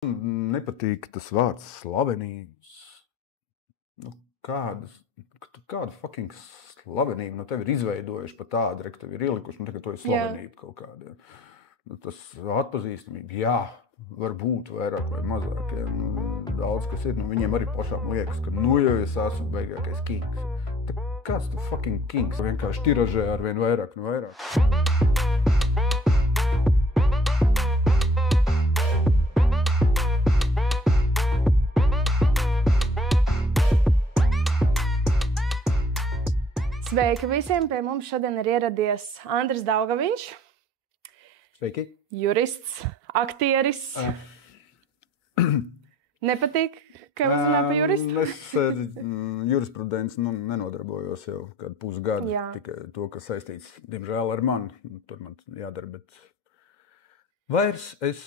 Nepatīk tas vārds slavenības. Nu, kādu fucking slavenību no tevi ir izveidojuši pa tādu, ka tev ir ielikuši, tagad to ir slavenība kaut kāda. Tas atpazīstamība, jā, var būt vairāk vai mazāk. Ja. Daudz, kas ir, viņiem arī pašām liekas, ka jau es esmu beigākais kings. Kāds tu fucking kings? Vienkārši tiražē ar vien vairāk un vairāk. Sveiki visiem! Pie mums šodien ir ieradies Andris Daugaviņš. Sveiki! Jurists, aktieris. Nepatīk, ka uzrunā par juristu? Es jurisprudenci nenodarbojos jau kādu pusgadu. Tikai to, kas saistīts, diemžēl, ar mani. Tur man jādara, bet vairs es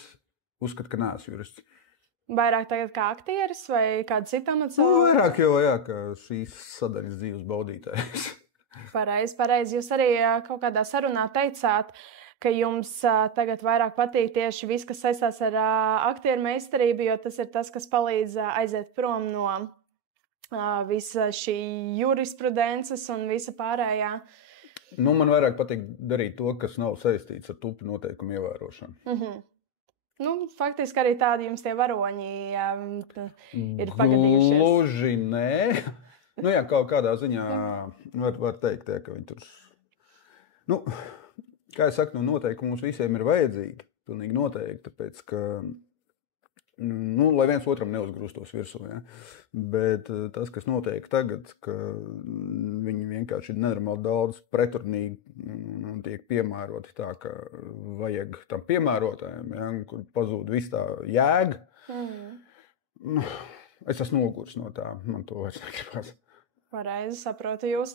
uzskatu, ka neesmu jurists. Vairāk tagad kā aktieris vai kāda cita amata? Vairāk jau, jā, kā šīs sadaļas dzīves baudītājs. Pareizi. Jūs arī kaut kādā sarunā teicāt, ka jums tagad vairāk patīk tieši viss, kas saistās ar aktieru meistarību, jo tas ir tas, kas palīdz aiziet prom no visa šī jurisprudences un visa pārējā. Man vairāk patīk darīt to, kas nav saistīts ar tupu noteikumu ievērošanu. Faktiski arī tādi jums tie varoņi ir pagadījušies. Gluži nē. Jā, kaut kādā ziņā var teikt, ka viņi tur... Kā es saku, noteikti mums visiem ir vajadzīgi. Pilnīgi noteikti, tāpēc, ka... lai viens otram neuzgrūstos virsū, ja? Bet tas, kas notiek tagad, ka viņi vienkārši ir nenormāli daudz preturnīgi un tiek piemēroti tā, ka vajag tam piemērotājiem, ja? Kur pazūd viss tā jēga. Es esmu noguris no tā, man to vairs negribas. Pareizi, saprotu jūs.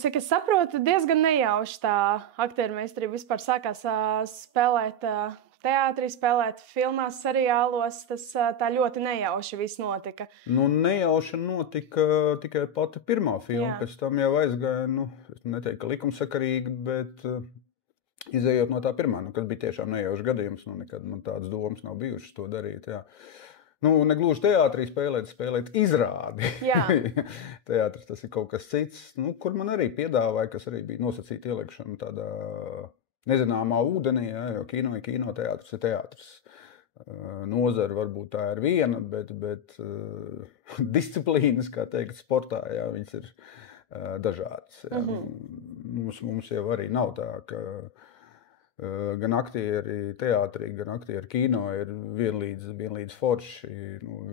Cik es saprotu, diezgan nejauši tā aktieru meistarība vispār sākās spēlēt teātrī, spēlēt filmās, seriālos. Tas tā ļoti nejauši viss notika. Nejauši notika tikai pati pirmā filma. Jā. Pēc tam jau aizgāja, es neteiktu, ka likumsakarīgi, bet izējot no tā pirmā, kas bija tiešām nejauši gadījums, nekad man tādas domas nav bijušas to darīt, jā. Negluži teātrī spēlēt izrādi. Teātris tas ir kaut kas cits, kur man arī piedāvāja, kas arī bija nosacīta ielikšana tādā nezināmā ūdenī, jo kino ir kino, teātris ir teātris. Nozara varbūt tā ir viena, bet disciplīnas, kā teikt, sportā, jā, viņas ir dažādas. Jā. Mums jau arī nav tā, ka gan aktieri teātrī, gan aktieri kino ir vienlīdz forši.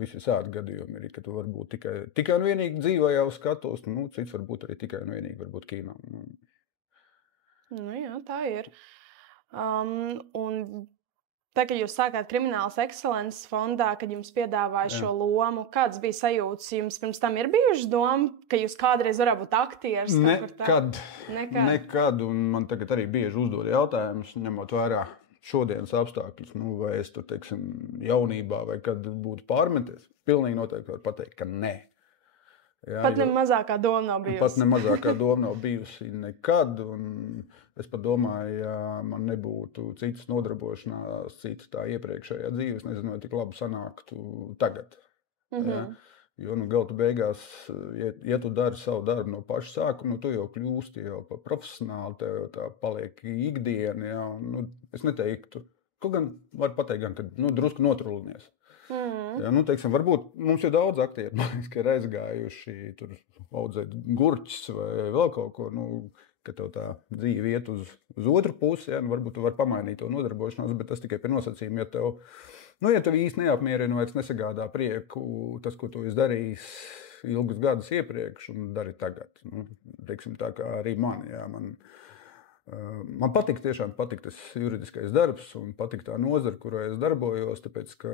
Visi visādi gadījumi ir, ka tu varbūt tikai un vienīgi dzīvo jau skatos, cits varbūt arī tikai un vienīgi varbūt kino. Jā, tā ir. Un tā, ka jūs sākāt Kriminālas ekscelences fondā, kad jums piedāvāja šo lomu, kāds bija sajūtas? Jums pirms tam ir bijušas doma, ka jūs kādreiz varētu būt aktieris? Nekad. Un man tagad arī bieži uzdod jautājumus, ņemot vērā šodienas apstākļus. Vai es tur, teiksim, jaunībā vai kad būtu pārmeties? Pilnīgi noteikti var pateikt, ka nē. Jā, pat ne mazākā doma nav bijusi. Pat ne mazākā doma nav bijusi nekad. Un es pat domāju, ja man nebūtu citas nodarbošanās, cita tā iepriekšējā dzīve, es nezinu, vai tik labi sanāktu tagad. Ja? Jo galtu beigās, ja tu dari savu darbu no paša sākuma, tu jau kļūsti jau par profesionāli, tev jau tā paliek ikdiena. Ja? Es neteiktu, kaut gan var pateikt, gan, ka drusku notrulinies. Ja, teiksim, varbūt mums ir daudz aktieru, ka ir aizgājuši tur audzēt gurķus vai vēl kaut ko, ka tev tā dzīve iet uz otru pusi, ja, varbūt tu vari pamainīt to nodarbošanos, bet tas tikai pie nosacījuma, ja tev īsti neapmierina vai nesagādā prieku tas, ko tu esi darījis ilgus gadus iepriekš un dari tagad. Teiksim, tā kā arī man, jā, man tiešām patīk tas juridiskais darbs un patīk tā nozara, kurā es darbojos, tāpēc, ka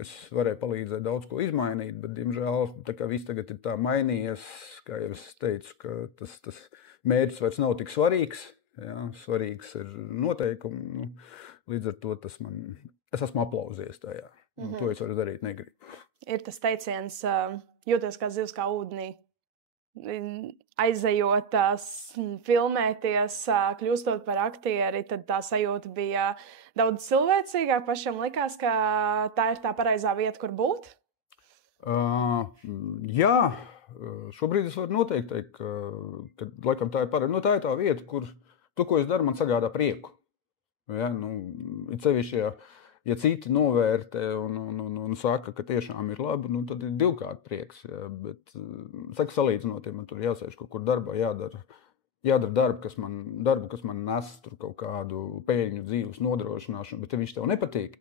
es varēju palīdzēt daudz ko izmainīt, bet, diemžēl, tā kā viss tagad ir tā mainījies, kā jau es teicu, ka tas mērķis vairs nav tik svarīgs, jā, svarīgs ir noteikumi, līdz ar to es esmu aplauzies tajā, to es vairs darīt negribu. Ir tas teiciens, jūties kā zivs kā ūdenī. aizejot, filmēties, kļūstot par aktieri, tad tā sajūta bija daudz cilvēcīgāk. Pašam likās, ka tā ir tā pareizā vieta, kur būt? Jā, šobrīd es varu noteikti teikt, ka laikam tā ir pareizi. Nu, tā ir tā vieta, kur to, ko es daru, man sagādā prieku. Ja, it sevišķi, ja citi novērtē un saka, ka tiešām ir labi, nu, tad ir divkārt prieks. Ja, bet, saka, salīdzinot, ja man tur jāsēž kaut kur darbā, jādara darbu, kas man nes tur kaut kādu peļņu dzīves nodrošināšanu, bet ja viņš tev nepatīk,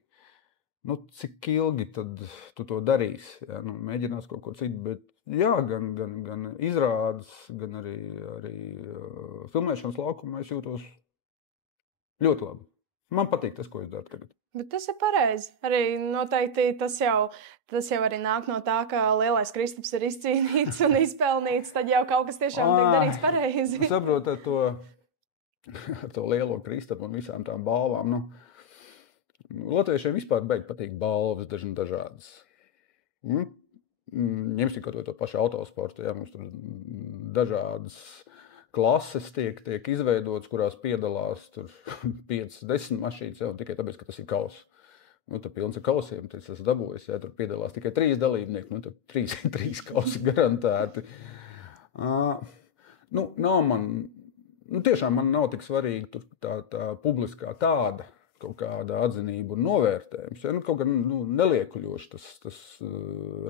nu, cik ilgi tad tu to darīsi? Ja, nu, mēģinās kaut ko citu, bet jā, gan izrādes, gan arī filmēšanas laukumā es jūtos ļoti labi. Man patīk tas, ko es daru tagad. Bet tas ir pareizi. Arī noteikti tas jau arī nāk no tā, ka lielais Kristaps ir izcīnīts un izpelnīts, tad jau kaut kas tiešām tiek darīts pareizi. Saprot, ar to lielo Kristapu un visām tām balvām. Latviešiem vispār beig patīk balvas dažādas. Ņemsim kaut to pašu autosportu. Ja, mums tur dažādas klases tiek izveidotas, kurās piedalās 5-10 mašīnas, jau tikai tāpēc, ka tas ir kauss. Nu, tad pilns ar kausiem, tas esmu dabūjis. Ja, tur piedalās tikai 3 dalībnieki, nu, tad 3 kausi garantēti. Nav man, tiešām man nav tik svarīgi tur tā publiskā tāda kaut kāda atzinība un novērtējums. Ja, kaut kā neliekuļoši tas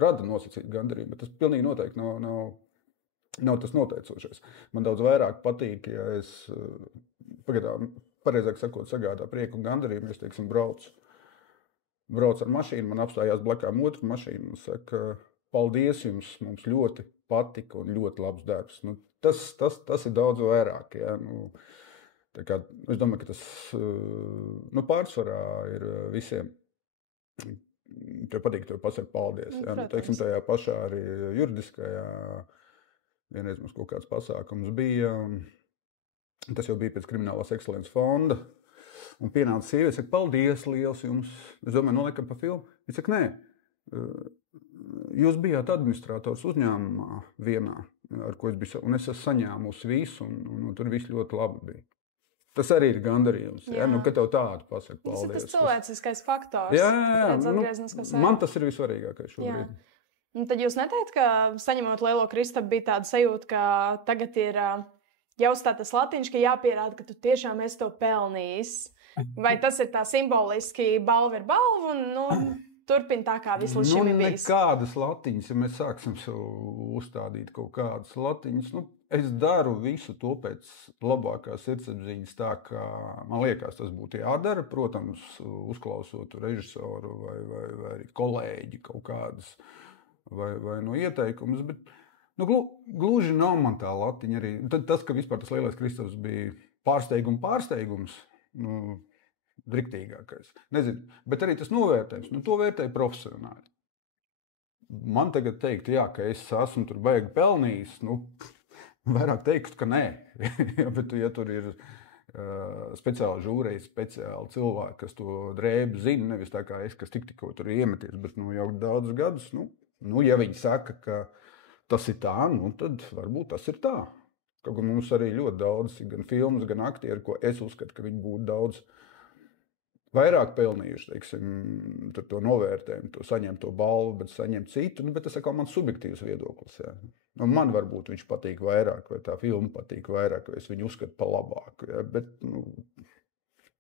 rada nosacīt gandarījumu, bet tas pilnīgi noteikti nav tas noteicošais. Man daudz vairāk patīk, ja es, pareizāk sakot, sagādā prieku un gandarījumu, es, teiksim, brauc ar mašīnu, man apstājās blakām otru mašīnu un saka, paldies jums, mums ļoti patika un ļoti labs darbs. Nu, tas ir daudz vairāk. Ja? Tā kā, es domāju, ka tas pārsvarā ir visiem. Tev patīk, tev pasaka paldies. Ja? Nu, teiksim, tajā pašā arī juridiskajā vienreiz mums kaut kāds pasākums bija. Tas jau bija pēc Kriminālās ekscelences fonda. Un pienāca sieviete, saka, paldies liels jums. Es domāju, noliekam pa filmu. Viņa saka, nē, jūs bijāt administrators uzņēmumā vienā, ar ko es biju, un es esmu saņēmusi visu, un tur viss ļoti labi bija. Tas arī ir gandarījums, ja? Nu, ka tev tādu pasaka paldies. Tas ir tas cilvēciskais faktors. Jā. Man tas ir visvarīgākais šobrīd. Jā. Un tad jūs neteikt, ka saņemot lielo Kristapu bija tāda sajūta, ka tagad ir jāuzstāj tas latiņš, ka jāpierāda, ka tu tiešām esi to pelnījis. Vai tas ir tā simboliski, balva ir balva un turpina tā, kā viss līdz šim ir bijis? Nekādas latiņas, ja mēs sāksim sev uzstādīt kaut kādas latiņas, es daru visu to pēc labākās sirdsapziņas tā, kā man liekas, tas būtu jādara. Protams, uzklausot režisoru vai arī kolēģi kaut kādas vai no ieteikumus, bet gluži nav man tā latiņa arī. Tad tas, ka vispār tas lielais Kristaps bija pārsteigums, driktīgākais. Nezinu, bet arī tas novērtējums, to vērtēja profesionāli. Man tagad teikt, jā, ka es esmu tur baigi pelnījis, vairāk teiktu, ka nē. Bet ja tur ir speciāli žūrēji, speciāli cilvēki, kas to drēbi zina, nevis tā kā es, kas tikko tur iemeties, bet jau daudzus gadus, ja viņi saka, ka tas ir tā, tad varbūt tas ir tā. Kaut gan mums arī ļoti daudz, gan filmas, gan aktieri, ko es uzskatu, ka viņi būtu daudz vairāk pelnījuši, teiksim, to novērtējumu, to saņemt to balvu, bet saņemt citu, bet tas ir mans subjektīvs viedoklis. Ja. Man varbūt viņš patīk vairāk, vai tā filma patīk vairāk, vai es viņu uzskatu pa labāku. Ja. Bet,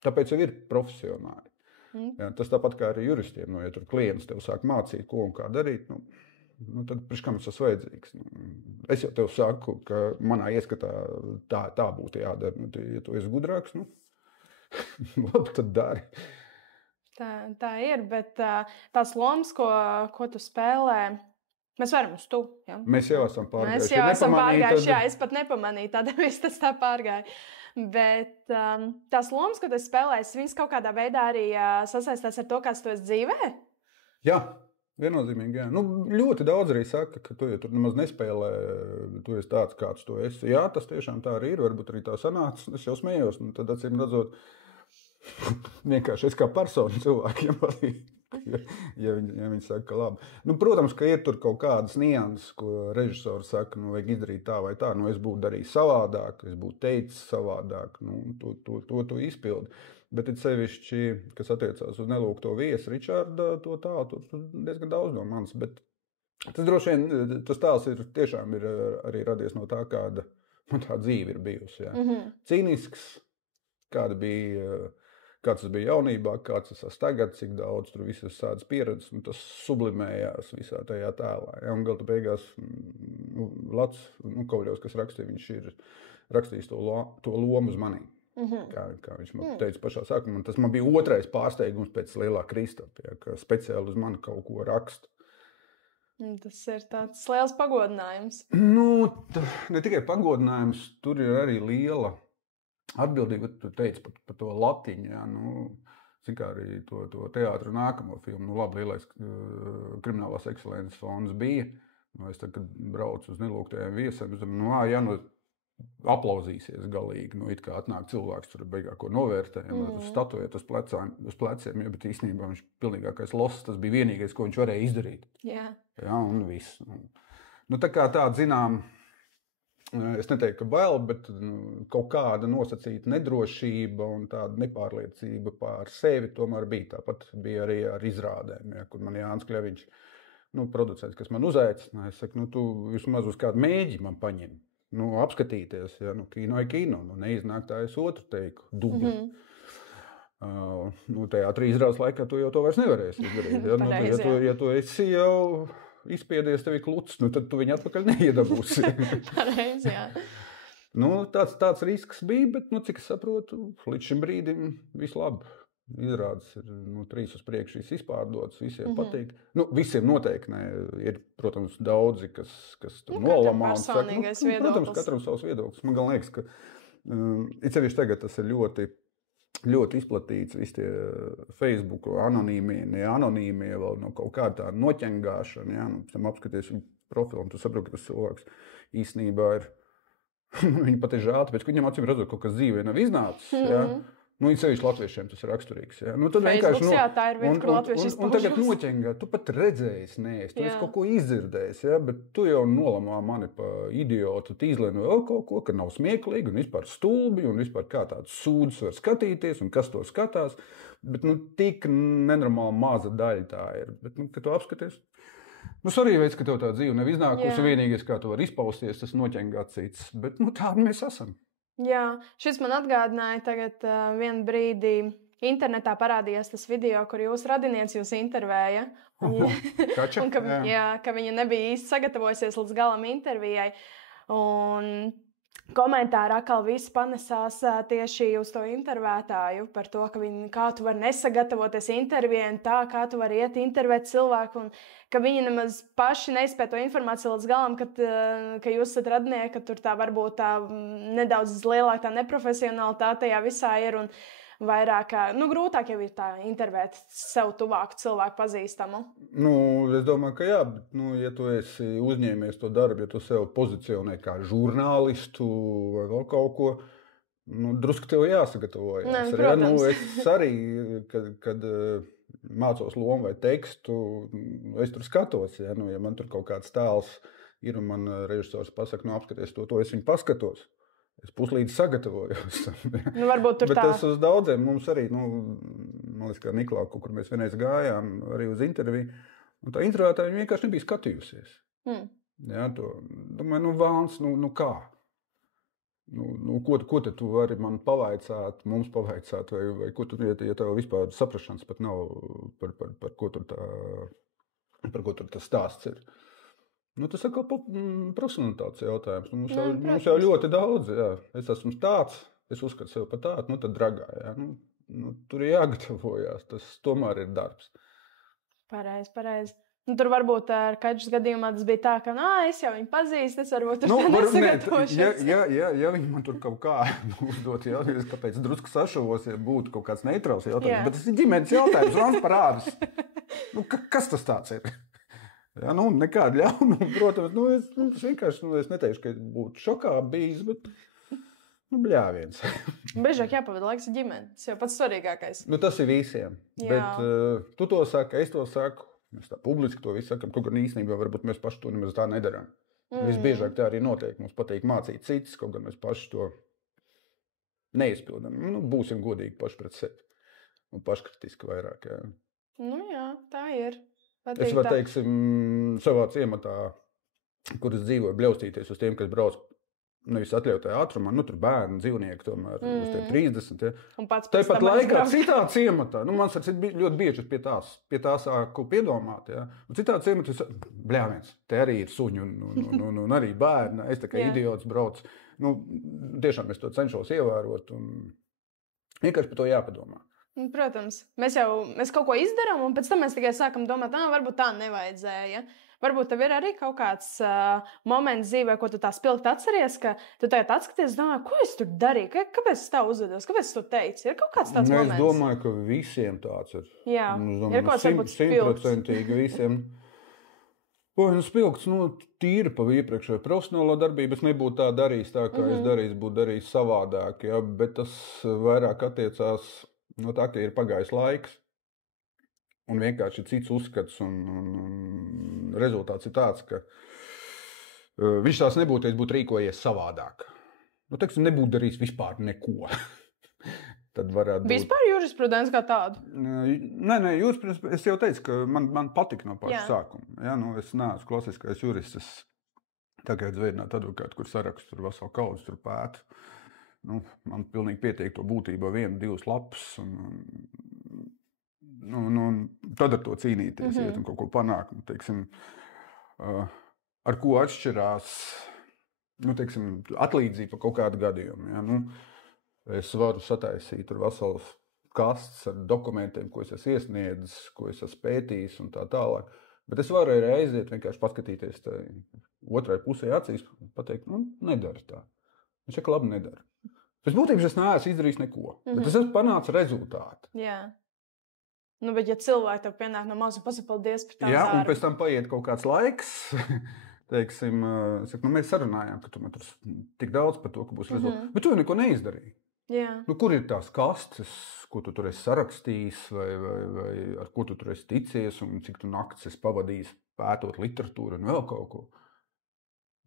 tāpēc jau ir profesionāli. Ja. Tas tāpat kā arī juristiem, ja tur klients tev sāk mācīt, ko un kā darīt, tad priekš kam tas vajadzīgs? Es jau tev saku, ka manā ieskatā tā būtu jādara. Ja tu esi gudrāks, labi, tad dari. Tā ir, bet tās lomas, ko tu spēlē, mēs varam uz tu. Ja? Mēs jau esam pārgājuši. Mēs jau esam pārgājuši, jā, es pat nepamanīju, tādēļ viss tas tā pārgāja. Bet tās lomas, ko tu spēlēsi, viņas kaut kādā veidā arī sasaistās ar to, kāds tu esi dzīvē? Jā. Viennozīmīgi, jā. Ļoti daudz arī saka, ka tu tur nemaz nespēlē, tu esi tāds, kāds tu esi. Jā, tas tiešām tā arī ir, varbūt arī tā sanāca, es jau smējos, tad acīm redzot, vienkārši es kā persona cilvēkiem patīk. ja viņi saka, ka labi. Nu, protams, ka ir tur kaut kādas nianses, ko režisori saka, nu, vajag izdarīt tā vai tā. Nu, es būtu darījis savādāk, es būtu teicis savādāk, nu, to izpildi. Bet it sevišķi, kas attiecās uz nelūgto viesu Ričārda, to tur diezgan daudz no manis. Bet tas droši vien, tas tēls tiešām ir arī radies no tā, kāda tā dzīve ir bijusi. Jā. Cīnisks, kāds tas bija jaunībā, kāds tas esmu tagad, cik daudz tur visas tādas pieredzes, un tas sublimējās visā tajā tēlā. Ja? Un galā beigās Lats Kauļovs, kas rakstīja, viņš ir rakstījis to lomu uz manī. Kā viņš man teica pašā sākumā. Tas man bija otrais pārsteigums pēc Lielā Kristapa, ja, ka speciāli uz mani kaut ko raksta. Tas ir tāds liels pagodinājums. Nu, ne tikai pagodinājums, tur ir arī liela atbildība, tu teici par to latiņu, jā, nu, zin kā arī to teātru nākamo filmu, nu labi, lielais Kriminālās ekscelences fonds bija, nu, es tad, kad braucu uz nelūgtajiem viesiem, es domāju, jā, nu, aplauzīsies galīgi, nu, it kā atnāk cilvēks, tur beigā ko novērtējam, statuēt uz pleciem, ja, bet īstenībā viņš pilnīgākais loss, tas bija vienīgais, ko viņš varēja izdarīt. Jā. Jā, un viss. Nu, tā kā tāda, zinām, es neteiktu, ka bail, bet kaut kāda nosacīta nedrošība un tāda nepārliecība pār sevi tomēr bija. Tāpat bija arī ar izrādēm, ja, kur man Jānis Kļaviņš, producents, kas man uzaicināja, es saku, tu vismaz uz kādu mēģi man paņem. Apskatīties, ja, kino ir kino, neiznāk tā es otru teiku, dubli. Teātrī izrādes laikā tu jau to vairs nevarēsi izdarīt. Ja, ja tu esi jau izspiedies tevi kluts, tad tu viņu atpakaļ neiedabūsi. Pareizi, jā. Tāds risks bija, bet, cik es saprotu, līdz šim brīdim viss labi. Izrādes ir 3 uz priekšu, viss izpārdots, visiem patīk. Visiem noteikti ne. Ir, protams, daudzi, kas tur nolamā. Personīgais viedoklis. Protams, katram savs viedoklis. Man gan liekas, ka it sevišķi tagad tas ir ļoti, ļoti izplatīts. Visi tie Facebook anonīmie vēl no kaut kā tā noķengāšana. Ja? Pēc tam apskaties viņu profilu, un tu saproti, ka tas cilvēks īstenībā ir, viņi pat ir žēl, tāpēc, ka viņam acīm redzot, kaut kas dzīvē nav iznācis. Ja? It sevišķi latviešiem tas ir raksturīgs. Ja? Tad vienkārši, jā, tā ir vieta, kur latvieši izpaužas. Un tagad noķengā, tu pat redzējis, tu esi kaut ko izdzirdējis, ja? Bet tu jau nolamā mani pa idiotu, tīzlēnu vēl kaut ko, ka nav smieklīgi un vispār stulbi un vispār kā tāds sūds var skatīties un kas to skatās. Bet tik nenormāli maza daļa tā ir. Bet, kad tu apskaties, arī veids, ka tev tā dzīve nav iznākusi, vienīgais, kā tu vari izpausties, tas noķengāt cits. Bet tādi mēs esam. Jā, šis man atgādināja tagad vienu brīdi internetā parādījās tas video, kur jūsu radinieks jūs intervēja. Kača? Un ka viņa nebija īsti sagatavojusies līdz galam intervijai. Un komentārā atkal viss panesās tieši uz to intervētāju par to, ka kā tu vari nesagatavoties intervijai un tā, kā tu vari iet intervēt cilvēku. Un ka viņi nemaz paši neizpēja to informāciju līdz galam, ka jūs esat radinieki, ka tur tā varbūt tā nedaudz lielāka tā neprofesionalitāte tajā visā ir un vairāk, grūtāk jau ir tā intervēt sev tuvāku cilvēku pazīstamu. Es domāju, ka jā, bet, ja tu esi uzņēmies to darbu, ja tu sev pozicionē kā žurnālistu vai vēl kaut ko, drusku tev jāsagatavojas. Es arī, kad mācos lomu vai tekstu, es tur skatos, ja man tur kaut kāds tēls ir un man režisors pasaka, apskaties to, es viņu paskatos. Es puslīdz sagatavojos. Varbūt tur bet tā. Tas uz daudziem mums arī, man liekas, kā Niklauku, kur mēs vienreiz gājām arī uz interviju, un tā intervētāja vienkārši nebija skatījusies. Jā, domāju, Vāns, kā? Ko tad tu vari man pavaicāt, mums pavaicāt, vai ko tu, ja tev vispār saprašanas pat nav, par ko tur tas stāsts ir. Tas atkal profesionalitātes jautājums. Mums jau ļoti daudz, jā. Es esmu tāds, es uzskatu sev par tādu, tad dragā, jā. Tur ir jāgatavojās, tas tomēr ir darbs. Pareizi. Tur varbūt ar Kačas gadījumā tas bija tā, ka es jau viņu pazīstu, es varbūt tur tā nesagatavošos. Ja viņi man tur kaut kā uzdot jautājumus, kāpēc drusku sašovos, ja būtu kaut kāds neitrāls jautājums, bet tas ir ģimenes jautājums, Rons parādus. Kas tas tāds ir? Jā, nekāda ļaunuma, protams, es vienkārši, es neteikšu, ka būtu šokā bijis, bet, bļāviens. Biežāk jāpavada laiks ar ģimeni. Tas jau pats svarīgākais. Nu, tas ir visiem. Jā. Bet tu to saki, es to saku. Mēs tā publiski to visu sakam. Kaut gan īstenībā varbūt mēs paši to nemaz tā nedarām. Visbiežāk tā arī notiek. Mums patīk mācīt citus, kaut gan mēs paši to neizpildām. Nu, būsim godīgi paši pret sevi. Un paškritiski vairāk. Jā. Nu jā, tā ir. Patīk Es varu, tā. teiksim, savā ciematā, kur es dzīvoju, bļaustīties uz tiem, kas brauc nevis atļautajā ātrumā, nu tur bērni, dzīvnieki tomēr uz tiem 30. Ja. Un pats pēc Tāpat tam laikā aizbrauc. citā ciematā, nu man saka, ļoti bieži pie tā sāku piedomāt, ja. Un citā ciematā, bļāviens, te arī ir suņi un arī bērni, es tā kā idiots brauc. Nu, tiešām es to cenšos ievērot un vienkārši par to jāpadomā. Protams, mēs kaut ko izdarām, un pēc tam mēs tikai sākam domāt, varbūt tā nevajadzēja. Varbūt tev ir arī kaut kāds moments dzīvē, ko tu tā spilgti atceries, ka tu tagad atskaties, domā, ko es tur darīju, kāpēc es tā uzvedos, kāpēc es to teicu. Ir kaut kāds tāds moments. Es domāju, ka visiem tāds ir. Jā, domāju, ir kaut kāds varbūt spilgts. 100% visiem. Spilgts, tīri pa iepriekšējo profesionālo darbību. Es nebūtu tā darījis, tā kā es darīju, būtu darījis savādāk. Ja? Bet tas vairāk attiecās no tā, ka ir pagājis laiks. Un vienkārši ir cits uzskats, un rezultāts ir tāds, ka viņš tās nebūtu, ja būtu rīkojies savādāk. Nu, teiksim, nebūtu darījis vispār neko. Tad varētu būt... Vispār jurisprudence kā tādu? Nē, jurisprudence, es jau teicu, ka man patika no paša sākuma. Ja, es neesmu klasiskais jurists, es tagad zvērnāt advokātu, kur sarakstu tur veselu kaudzi, tur pētu. Nu, man pilnīgi pietiek to būtībā 1-2 lapas, un tad ar to cīnīties, iet un kaut ko panākt. Teiksim, ar ko atšķirās teiksim, atlīdzība par kaut kādu gadījumu. Ja? Es varu sataisīt tur veselas kastes ar dokumentiem, ko es esmu iesniedzis, ko es esmu pētījis un tā tālāk. Bet es varu arī aiziet, vienkārši paskatīties otrai pusē acīs un pateikt, nedara tā. Viņš saka, labi, nedara. Pēc būtības es neesmu izdarījis neko, bet es esmu panācis rezultātu. Jā. Nu, bet ja cilvēki tev pienāk no malas un pasaka paldies par tādu darbu. Jā, un pēc tam paiet kaut kāds laiks, teiksim, mēs sarunājām, ka tu man tur tik daudz par to, ka būs rezultāts, bet tu neko neizdarīji. Jā. Nu, kur ir tās kastes, ko tu tur esi sarakstījis, vai ar ko tu tur esi ticies, un cik tu naktis esi pavadījis pētot literatūru un vēl kaut ko.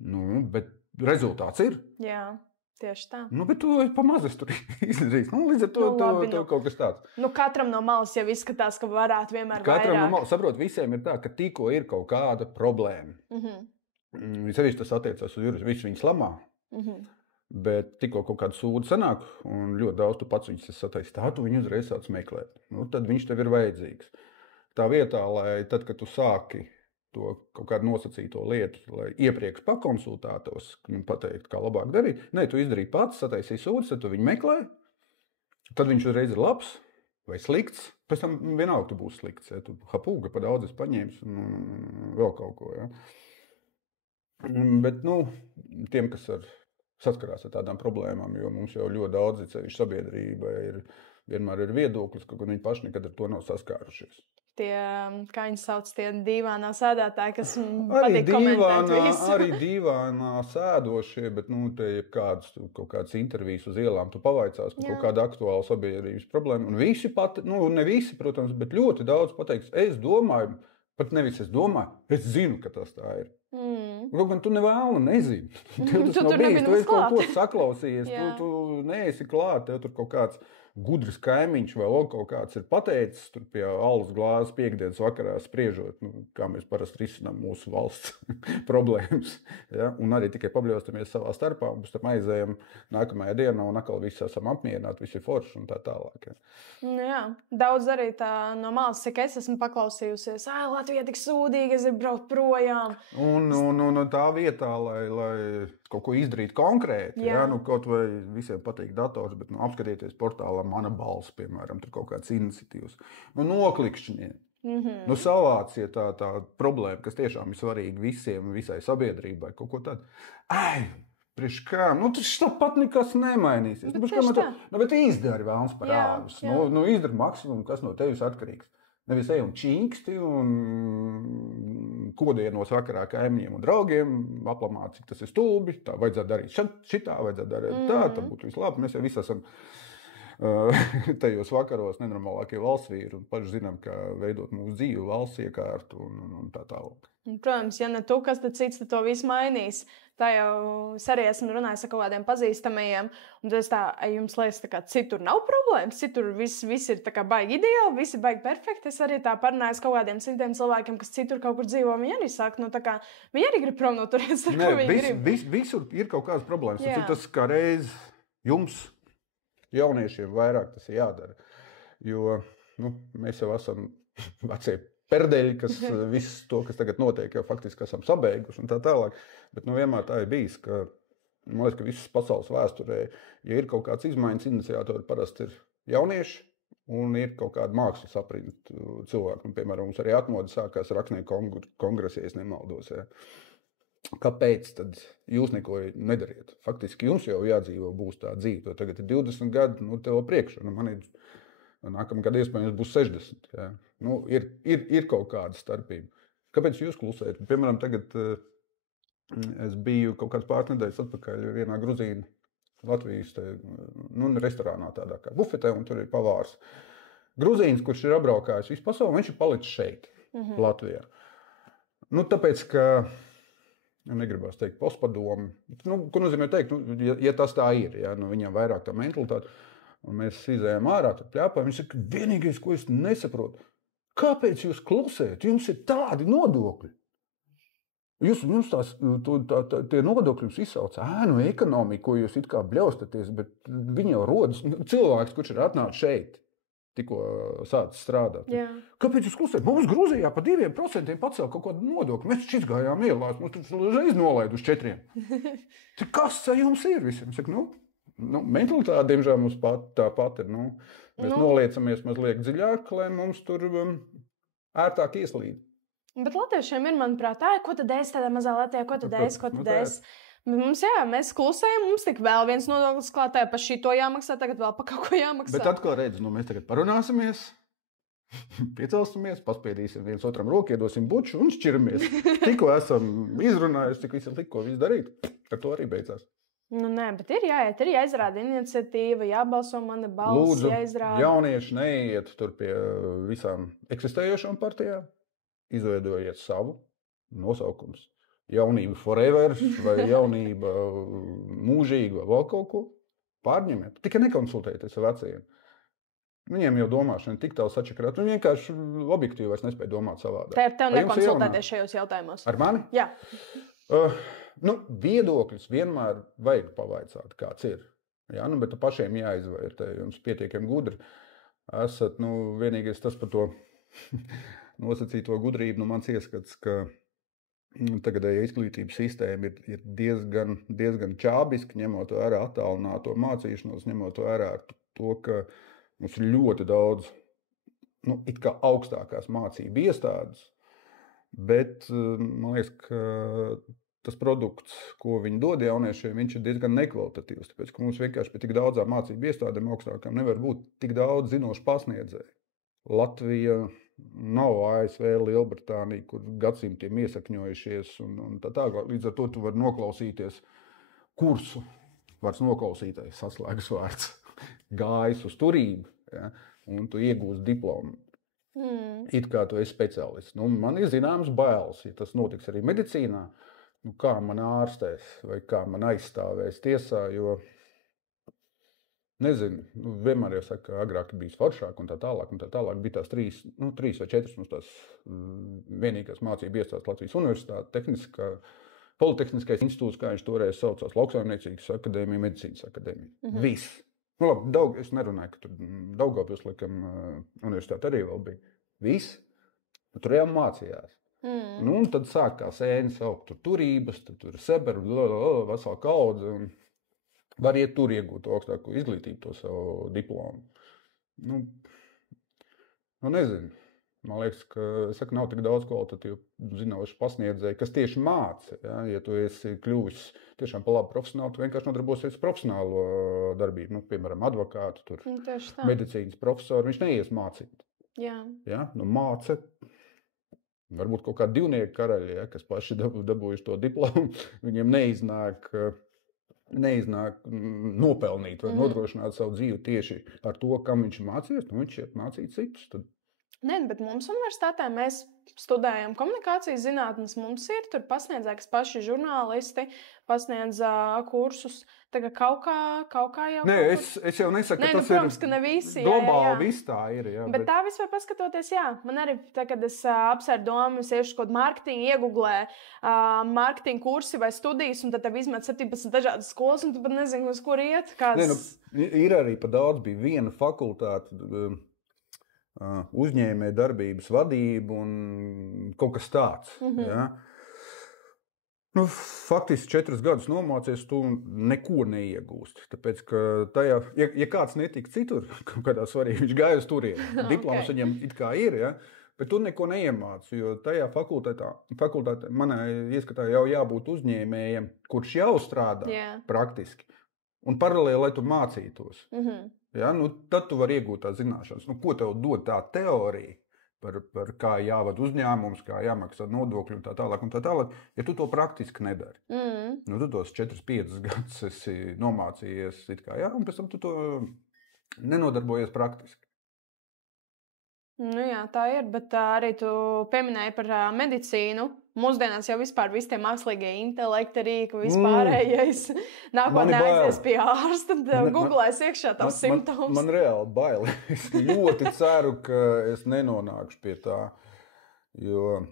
Nu, bet rezultāts ir. Jā. Tieši tā. Nu, bet tu pamazes tur izdarīsi. Līdz ar to kaut kas tāds. Nu, katram no malas jau izskatās, ka varētu vienmēr katram no malas, saprot, visiem ir tā, ka tikko ir kaut kāda problēma. Sevišķi tas attiecās uz juristu, viņš viņus lamā. Bet tikko kaut kāda sūda sanāk, un ļoti daudz tu pats viņus sataisi tā, tu viņu uzreiz sāc meklēt. Nu, tad viņš tev ir vajadzīgs. Tā vietā, lai tad, kad tu sāki to kaut kādu nosacīto lietu, lai iepriekš pakonsultētos, pateikt, kā labāk darīt. Nē, tu izdarīji pats, sataisīji sūdzes, tad tu viņu meklē, tad viņš uzreiz ir labs vai slikts. Pēc tam vienalga tu būsi slikts, ja tu hapūga pa daudz esi paņēmis un vēl kaut ko. Ja. Bet, tiem, kas saskarās ar tādām problēmām, jo mums jau ļoti daudz sevišķi sabiedrība vienmēr ir viedoklis, ka viņi paši nekad ar to nav saskārušies. Tie, kā viņi sauc, tie dīvānā sēdētāji, kas patīk komentēt visu. Arī dīvānā sēdošie, bet te ir kaut kādas intervijas uz ielām, tu pavaicās par kaut kādu aktuālu sabiedrības problēmu. Un visi ne visi, protams, bet ļoti daudz pateiks, es domāju, pat nevis es domāju, es zinu, ka tas tā ir. Kaut gan tu nevēlu nezini. Tev tas nav bijis, tu esi kaut ko saklausījies, tu neesi klāt, tev tur kaut kāds gudrs kaimiņš vai kaut kāds ir pateicis tur pie alus glāzes piekdienas vakarā spriežot, kā mēs parasti risinām mūsu valsts problēmas. Ja? Un arī tikai pabļaustamies savā starpā, un pēc tam aizējam nākamajā dienā un atkal visi esam apmierināti, visi ir forši un tā tālāk. Ja? Jā, daudz arī tā no malas, cik es esmu paklausījusies, Latvija tik sūdīga, es gribu braukt projām. Un tā vietā, lai kaut ko izdarīt konkrēti, kaut vai visiem patīk dators, bet apskatieties portālā Mana balss, piemēram, tur kaut kāds iniciatīvs. Noklikšķiniet. Savāciet tā problēma, kas tiešām ir svarīga visiem, visai sabiedrībai, kaut ko tādu. Priekš kā? Tas tāpat nekas nemainīsies. Bet izdari vēlns par āvis. Izdari maksimumu, kas no tevis atkarīgs. Nevis ej un čīksti un kodienos vakarā kaimiņiem un draugiem, aplamāt, cik tas ir stulbi, tā vajadzētu darīt šitā, vajadzētu darīt tā, tā būtu viss labi. Mēs jau visi esam tajos vakaros nenormālākie valsts vīri un paši zinām, kā veidot mūsu dzīvi, valsts iekārtu un tā tālāk. Protams, ja ne tu, kas tad cits to visu mainīs. Tā jau es arī esmu runājis ar kaut kādiem pazīstamajiem, un tas tā, jums liekas, tā kā citur nav problēmas, citur viss ir tā kā baigi ideāli, visi baigi perfekti. Es arī tā parunāju ar kaut kādiem citiem cilvēkiem, kas citur kaut kur dzīvo, viņi arī saka, nu tā kā, viņi arī grib prom no turienes, ar ko viņi grib. Visur ir kaut kādas problēmas, un tas kā reiz jums, jauniešiem, vairāk tas ir jādara, jo mēs jau esam vecie perdeļi, kas viss to, kas tagad notiek, jau faktiski esam sabeiguši un tā tālāk. Bet vienmēr tā ir bijis, ka, man liekas, ka visas pasaules vēsturē, ja ir kaut kāds izmaiņas iniciatori, parasti ir jaunieši un ir kaut kāda mākslas aprinda cilvēki. Un, piemēram, mums arī atmoda sākās rakstnieku kongresi, ja es nemaldos. Ja. Kāpēc tad jūs neko nedariet? Faktiski jums jau jādzīvo būs tā dzīve. To tagad ir 20 gadi, tev priekšā. Man ir nākamā gada iespējams būs 60. Ja. Ir kaut kāda starpība. Kāpēc jūs klusējat? Piemēram, tagad es biju kaut kāds pārnedēļas atpakaļ vienā Gruzīnu Latvijas restorānā tādā kā bufetē, un tur ir pavārs. Gruzīns, kurš ir apbraukājis visu pasauli, viņš ir palicis šeit, Latvijā. Tāpēc, ka, negribās teikt postpadomu, ko nozīmē teikt, ja tas tā ir, ja, viņam vairāk tā mentalitāte, un mēs izējām ārā, tad pļāpājam, viņš saka, vienīgais, ko es nesaprotu, kāpēc jūs klusējat? Jums ir tādi nodokļi. Jums tie nodokļi jums izsauc ēnu ekonomiku, ko jūs it kā bļaustaties, bet viņi jau rodas. Cilvēks, kurš ir atnācis šeit, tikko sācis strādāt. Jā. Kāpēc jūs klusējat? Mums Grūzijā pa 2% pacēla kaut kādu nodokli. Mēs taču izgājām ielās, mums tur uzreiz nolaid uz 4. Kas jums ir visiem? Saka, mentalitāte, diemžēl, mums tāpat ir. Mēs noliecamies mazliet dziļāk, lai mums tur ērtāk ieslīd. Bet latviešiem ir, manuprāt, ko tad es tādā mazā Latvijā, ko tad es? Mums, mēs klusējam, mums tik vēl viens nodoklis klātē, pa šito jāmaksā, tagad vēl pa kaut ko jāmaksā. Bet atkal redz, mēs tagad parunāsimies, piecelsimies, paspiedīsim viens otram roku, iedosim buču un šķiramies. Tikko esam izrunājuši, cik visi tikko viss darīt, ar to arī beidzās. Nē, bet ir jāiet, ir jāizrāda iniciatīva, jābalso mana balss, lūdzu, jāizrāda. Jaunieši neiet tur pie visām eksistējošām partijām, izveidojiet savu nosaukums. Jaunība forever vai jaunība mūžīga vai vēl kaut ko. Pārņemiet, tikai nekonsultējieties ar vecajiem. Viņiem jau domāšana tik tālu sačakrāt, viņi vienkārši objektīvi vairs nespēja domāt savādāk. Tev nekonsultēties šajos jautājumos? Ar mani? Jā. Viedokļus vienmēr vajag pavaicāt, kāds ir. Ja, bet pašiem jāizvērtē, jums pietiekami gudri. Esat, vienīgais tas par to nosacīto gudrību, mans ieskats, ka tagadēja izglītības sistēma ir diezgan čābiski, ņemot vērā attālināto mācīšanos, ņemot vērā to, ka mums ir ļoti daudz, it kā augstākās mācību iestādes, bet man liekas, ka tas produkts, ko viņi dod jauniešiem, viņš ir diezgan nekvalitatīvs, tāpēc, ka mums vienkārši pie tik daudzām mācību iestādēm augstākām nevar būt tik daudz zinošu pasniedzēju. Latvija nav ASV, Lielbritānija, kur gadsimtiem iesakņojušies un tā tālāk. Līdz ar to tu vari noklausīties kursu, vairs noklausīties saslēgas vārds, gājis uz turību, ja, un tu iegūsi diplomu. It kā tu esi speciālists. Man ir zināms bailes, ja tas notiks arī medicīnā, kā man ārstēs vai kā man aizstāvēs tiesā, jo nezinu, vienmēr jau saka, ka agrāk bija foršāk un tā tālāk bija tās 3 vai 4 mums tās vienīgās mācību iestādes Latvijas universitāte, Politehniskais institūts, kā viņš toreiz saucās, Lauksaimniecības akadēmija, medicīnas akadēmija. Viss. Labi, es nerunāju, ka tur Daugavpils, laikam, universitāte arī vēl bija. Viss. Tur jau mācījās. Un tad sākās ēni saukt turības, tur seberu, vesela kaudze, un var iet tur iegūt augstāko izglītību, to savu diplomu. Nezinu. Man liekas, ka nav tik daudz kvalitatīvu zinošu pasniedzēju, kas tieši māca. Ja tu esi kļuvis tiešām pa labu profesionāli, tu vienkārši nodarbosies profesionālo darbību. Piemēram, advokātu, medicīnas profesoru, viņš neies mācīt. Jā. Ja? Nu, māca, varbūt kaut kā divnieku karaļi, ja, kas paši dabūjuši to diplomu, viņiem neiznāk nopelnīt vai nodrošināt savu dzīvi tieši ar to, kam viņš mācījies, nu viņš iet mācīt citus. Tad... Nē, bet mums universitātē mēs studējam komunikācijas zinātnes, mums ir tur pasniedzēji, kas paši žurnālisti pasniedz kursus. Tagad kaut kā jau... Nē, es jau nesaku, ka tas protams, ir ka ne visi, globāli viss tā ir. Jā, bet tā vispār paskatoties, jā. Man arī, kad es apsēru domu, es iešu kaut mārketingu, iegooglē mārketingu kursi vai studijas, un tad tev izmet 17 dažādas skolas, un tu pat nezini, uz kur iet. Nē, nu, ir arī pa daudz, bija viena fakultāte, uzņēmēja darbības vadība un kaut kas tāds. Ja? Nu, faktiski 4 gadus nomācies, tu neko neiegūsti. Tāpēc, ka tajā, ja kāds netika citur, kaut kādā svarīgi, viņš gāja uz turieni. Diploms viņam it kā ir, ja? Bet tu neko neiemāci, jo tajā fakultātē manā ieskatā jau jābūt uzņēmējam, kurš jau strādā praktiski. Un paralēli, lai tu mācītos. Ja? Nu, tad tu vari iegūt tās zināšanas. Nu, ko tev dod tā teorija? Par kā jāvada uzņēmums, kā jāmaksā nodokļi un tā tālāk, ja tu to praktiski nedari. Nu, tu tos 4-5 gadus esi nomācījies, it kā, jā, un pēc tam tu to nenodarbojies praktiski. Nu jā, tā ir, bet arī tu pieminēji par medicīnu. Mūsdienās jau vispār visi tie mākslīgie intelekti rīka, vispārējais. Nākotnē aizies pie ārsta, tad googlēs iekšā tavs simptoms. Man reāli baili. Es ļoti ceru, ka es nenonākšu pie tā. Jo,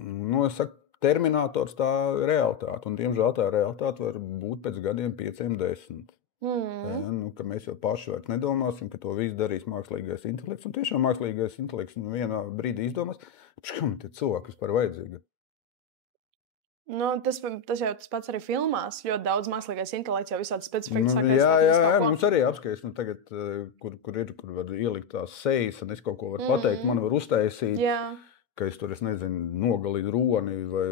nu, es saku, Terminators tā realitāte. Un, diemžēl, tā realitāte var būt pēc gadiem 5-10. Ja, nu, ka mēs jau paši vairs nedomāsim, ka to visu darīs mākslīgais intelekts. Un tiešām mākslīgais intelekts vienā brīdī izdomās, kam tie cilvēki vispār vajadzīgi. Nu, tas jau tas pats arī filmās. Ļoti daudz mākslīgais intelekts jau visādi specifikas saka. Jā, mums arī apskaist, tagad, kur var ielikt tās sejas, un es kaut ko varu pateikt, man var uztaisīt. Jā. Ka es tur, es nezinu, nogalīju roni vai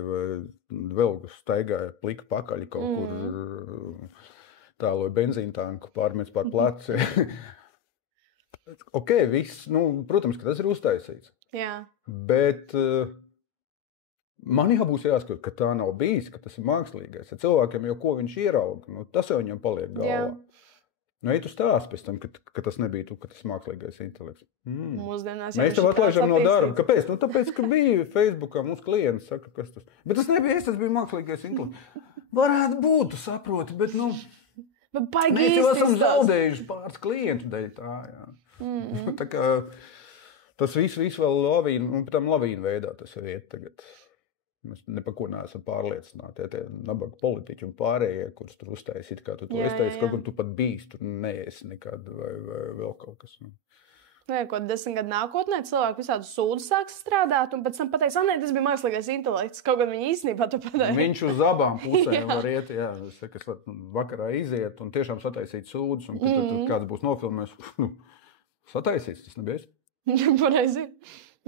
vēl staigāju plika pakaļ kaut kur... Tāloju benzīna tanku, pārmets pār pleci. Ok, viss, nu, protams, ka tas ir uztaisīts. Jā. Bet man jābūs jāskat, ka tā nav bijis, ka tas ir mākslīgais. Ja cilvēkiem jau ko viņš ierauga, nu, tas jau viņam paliek galvā. Jā. Nu, ja tu stāsti pēc tam, ka tas nebija tu, ka tas mākslīgais intelekts. Mūsdienās mēs tev atlaižam no darba. Kāpēc? Nu, tāpēc, ka bija Facebookā mums klients saka, kas tas. Bet tas nebija es, tas bija mākslīgais intelekts. Varētu būt, tu saproti, bet, nu... Mēs jau esam zaudējuši pāris klientu dēļ tā, jā. Tā kā tas viss vēl lavīnu veidā tas jau iet tagad. Mēs nepako neesam pārliecināti, tie nabaga politiķi un pārējie, kurus tur uztaisīt, kā tu to iztaisi, kaut kur tu pat bijis, tur neesi nekad vai vēl kaut kas. Vai kaut 10 gadu nākotnē cilvēki visādu sūdu sāks strādāt un pēc tam pateiks, nē, tas bija mākslīgais intelekts. Kaut gan viņi īstenībā to pateiks. Viņš uz abām pusēm var iet, jā. Es varu vakarā iziet un tiešām sataisīt sūdus, un kad kāds būs nofilmējis, sataisīts, tas nebija es. Pareizi.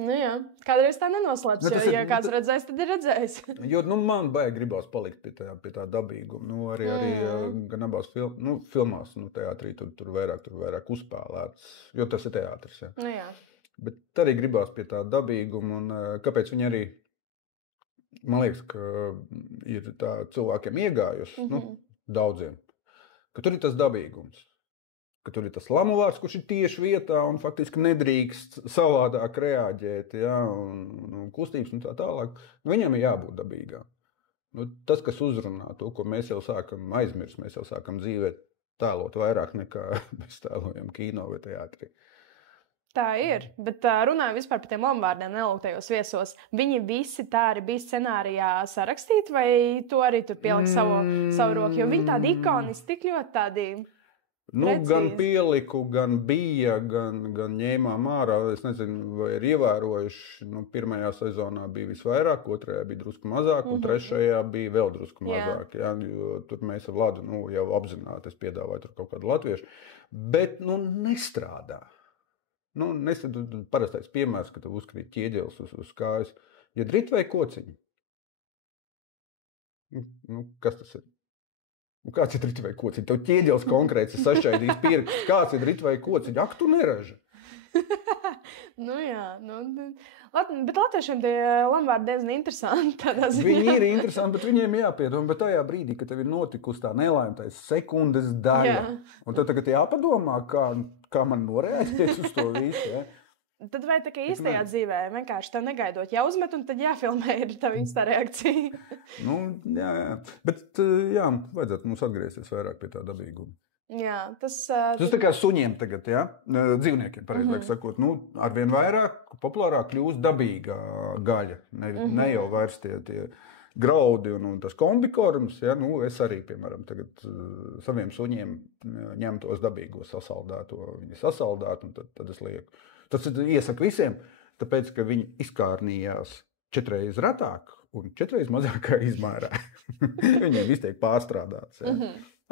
Nu jā, kādreiz tā nenoslēpts, jo, ja kāds redzējis, tad ir redzējis. Jo, nu, man baigi gribās palikt pie tā dabīguma. Nu, arī gan abās filmās, nu, teātrī tur vairāk uzspēlēts, jo tas ir teātris, jā. Nu jā. Bet arī gribās pie tā dabīguma, un kāpēc viņi arī, man liekas, ka ir tā cilvēkiem iegājusi, nu, daudziem, ka tur ir tas dabīgums. Ka tur ir tas lamuvārds, kurš ir tieši vietā un faktiski nedrīkst savādāk reaģēt, ja, un kustības un tā tālāk. Viņam ir jābūt dabīgām. Nu, tas, kas uzrunā to, ko mēs jau sākam aizmirst, mēs jau sākam dzīvē tēlot vairāk nekā mēs tēlojam kino vai teātrī. Tā ir, bet runāju vispār par tiem lamuvārdiem nelūgtajos viesos. Viņi visi tā arī bija scenārijā sarakstīti, vai tu arī tur pieliki savu roku? Jo viņi tādi ikoniski, tik ļoti tādi... Nu, gan pieliku, gan bija, gan ņēmām ārā. Es nezinu, vai ir ievērojuši. Nu, pirmajā sezonā bija visvairāk, otrajā bija drusku mazāk, un trešajā bija vēl drusku mazāk. Jā, jo tur mēs ar Vladu jau apzināti, es piedāvāju tur kaut kādu latviešu. Bet, nu, nestrādā. Nu, parastais piemērs, ka tev uzkrīt ķieģelis uz kājas. Ja drit vai kociņi? Nu, kas tas ir? Kāds ir rīt vai kociņi? Tev ķieģelis konkrēts ir sašķaidījis pirkstus. Kāds ir rīt vai kociņi? Ak, tu neraži. Jā, bet latviešiem tie lamvārdi diezgan interesanti. Viņi ir interesanti, bet viņiem jāpiedomā. Bet tajā brīdī, kad tev ir notikusi tā nelaimīga sekundes daļa, un tad tagad jāpadomā, kā man noreaģēt uz to visu. Ja? Tad vai tā kā īstajā dzīvē vienkārši tev negaidot jāuzmet, un tad jāfilmē ir tā īstā reakcija? Jā. Bet jā, vajadzētu mums atgriezties vairāk pie tā dabīguma. Jā, tas tā kā suņiem tagad, ja? Dzīvniekiem, pareizāk sakot, arvien vairāk populārāk kļūst dabīgā gaļa. Ne jau vairs tie graudi un tas kombikorms. Ja? Es arī, piemēram, tagad saviem suņiem ņemtos dabīgo sasaldēto. Viņi sasaldētu, un tad es lieku. Tas iesaku visiem, tāpēc, ka viņi izkārnījās 4 reizes retāk un 4 reizes mazākā izmērā. Viņiem viss tiek pārstrādāts. Ja?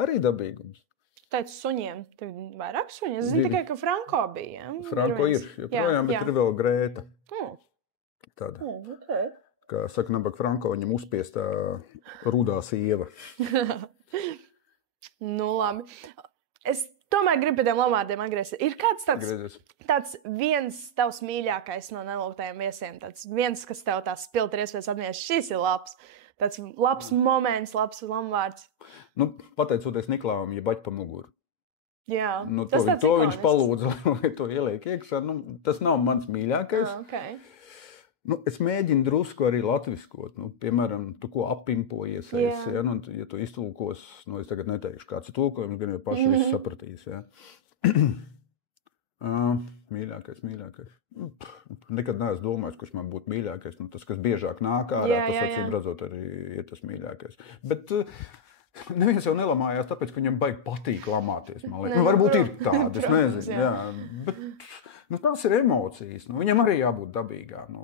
Arī dabīgums. Teicu suņiem. Tev vairāk suņi? Es zinu tikai, ka Franko bija. Ja? Franko ir joprojām, bet ir vēl Grēta. Tāda. Okay. Kā saka nabaga Franko, viņam uzspiestā rudā sieva. Labi. Es tomēr gribu pie tiem lamvārdiem atgriezties. Ir kāds tāds viens tavs mīļākais no nelūgtajiem viesiem? Tāds viens, kas tev tās spilti ir iespējas atmiņās. Šis ir labs. Tāds labs moments, labs lamvārds. Pateicoties Niklauvam, ja baļ pa muguru. Jā, to viņš palūdza, lai to ieliek iekšā. Tas nav mans mīļākais. Okay. Es mēģinu drusku arī latviskot. Piemēram, tu ko apimpojies. Ja? Ja tu iztulkos, es tagad neteikšu, kāds ir tulkojums, gan jau paši visu sapratīs. Ja? Mīļākais. Nekad neesmu domājis, kurš man būtu mīļākais. Tas, kas biežāk nāk ārā, tas acīm redzot arī ir tas mīļākais. Bet neviens jau nelamājās, tāpēc, ka viņam baigi patīk lamāties. Varbūt ir tādi, es nezinu. Jā. Bet tās ir emocijas. Viņam arī jābūt dabīgām.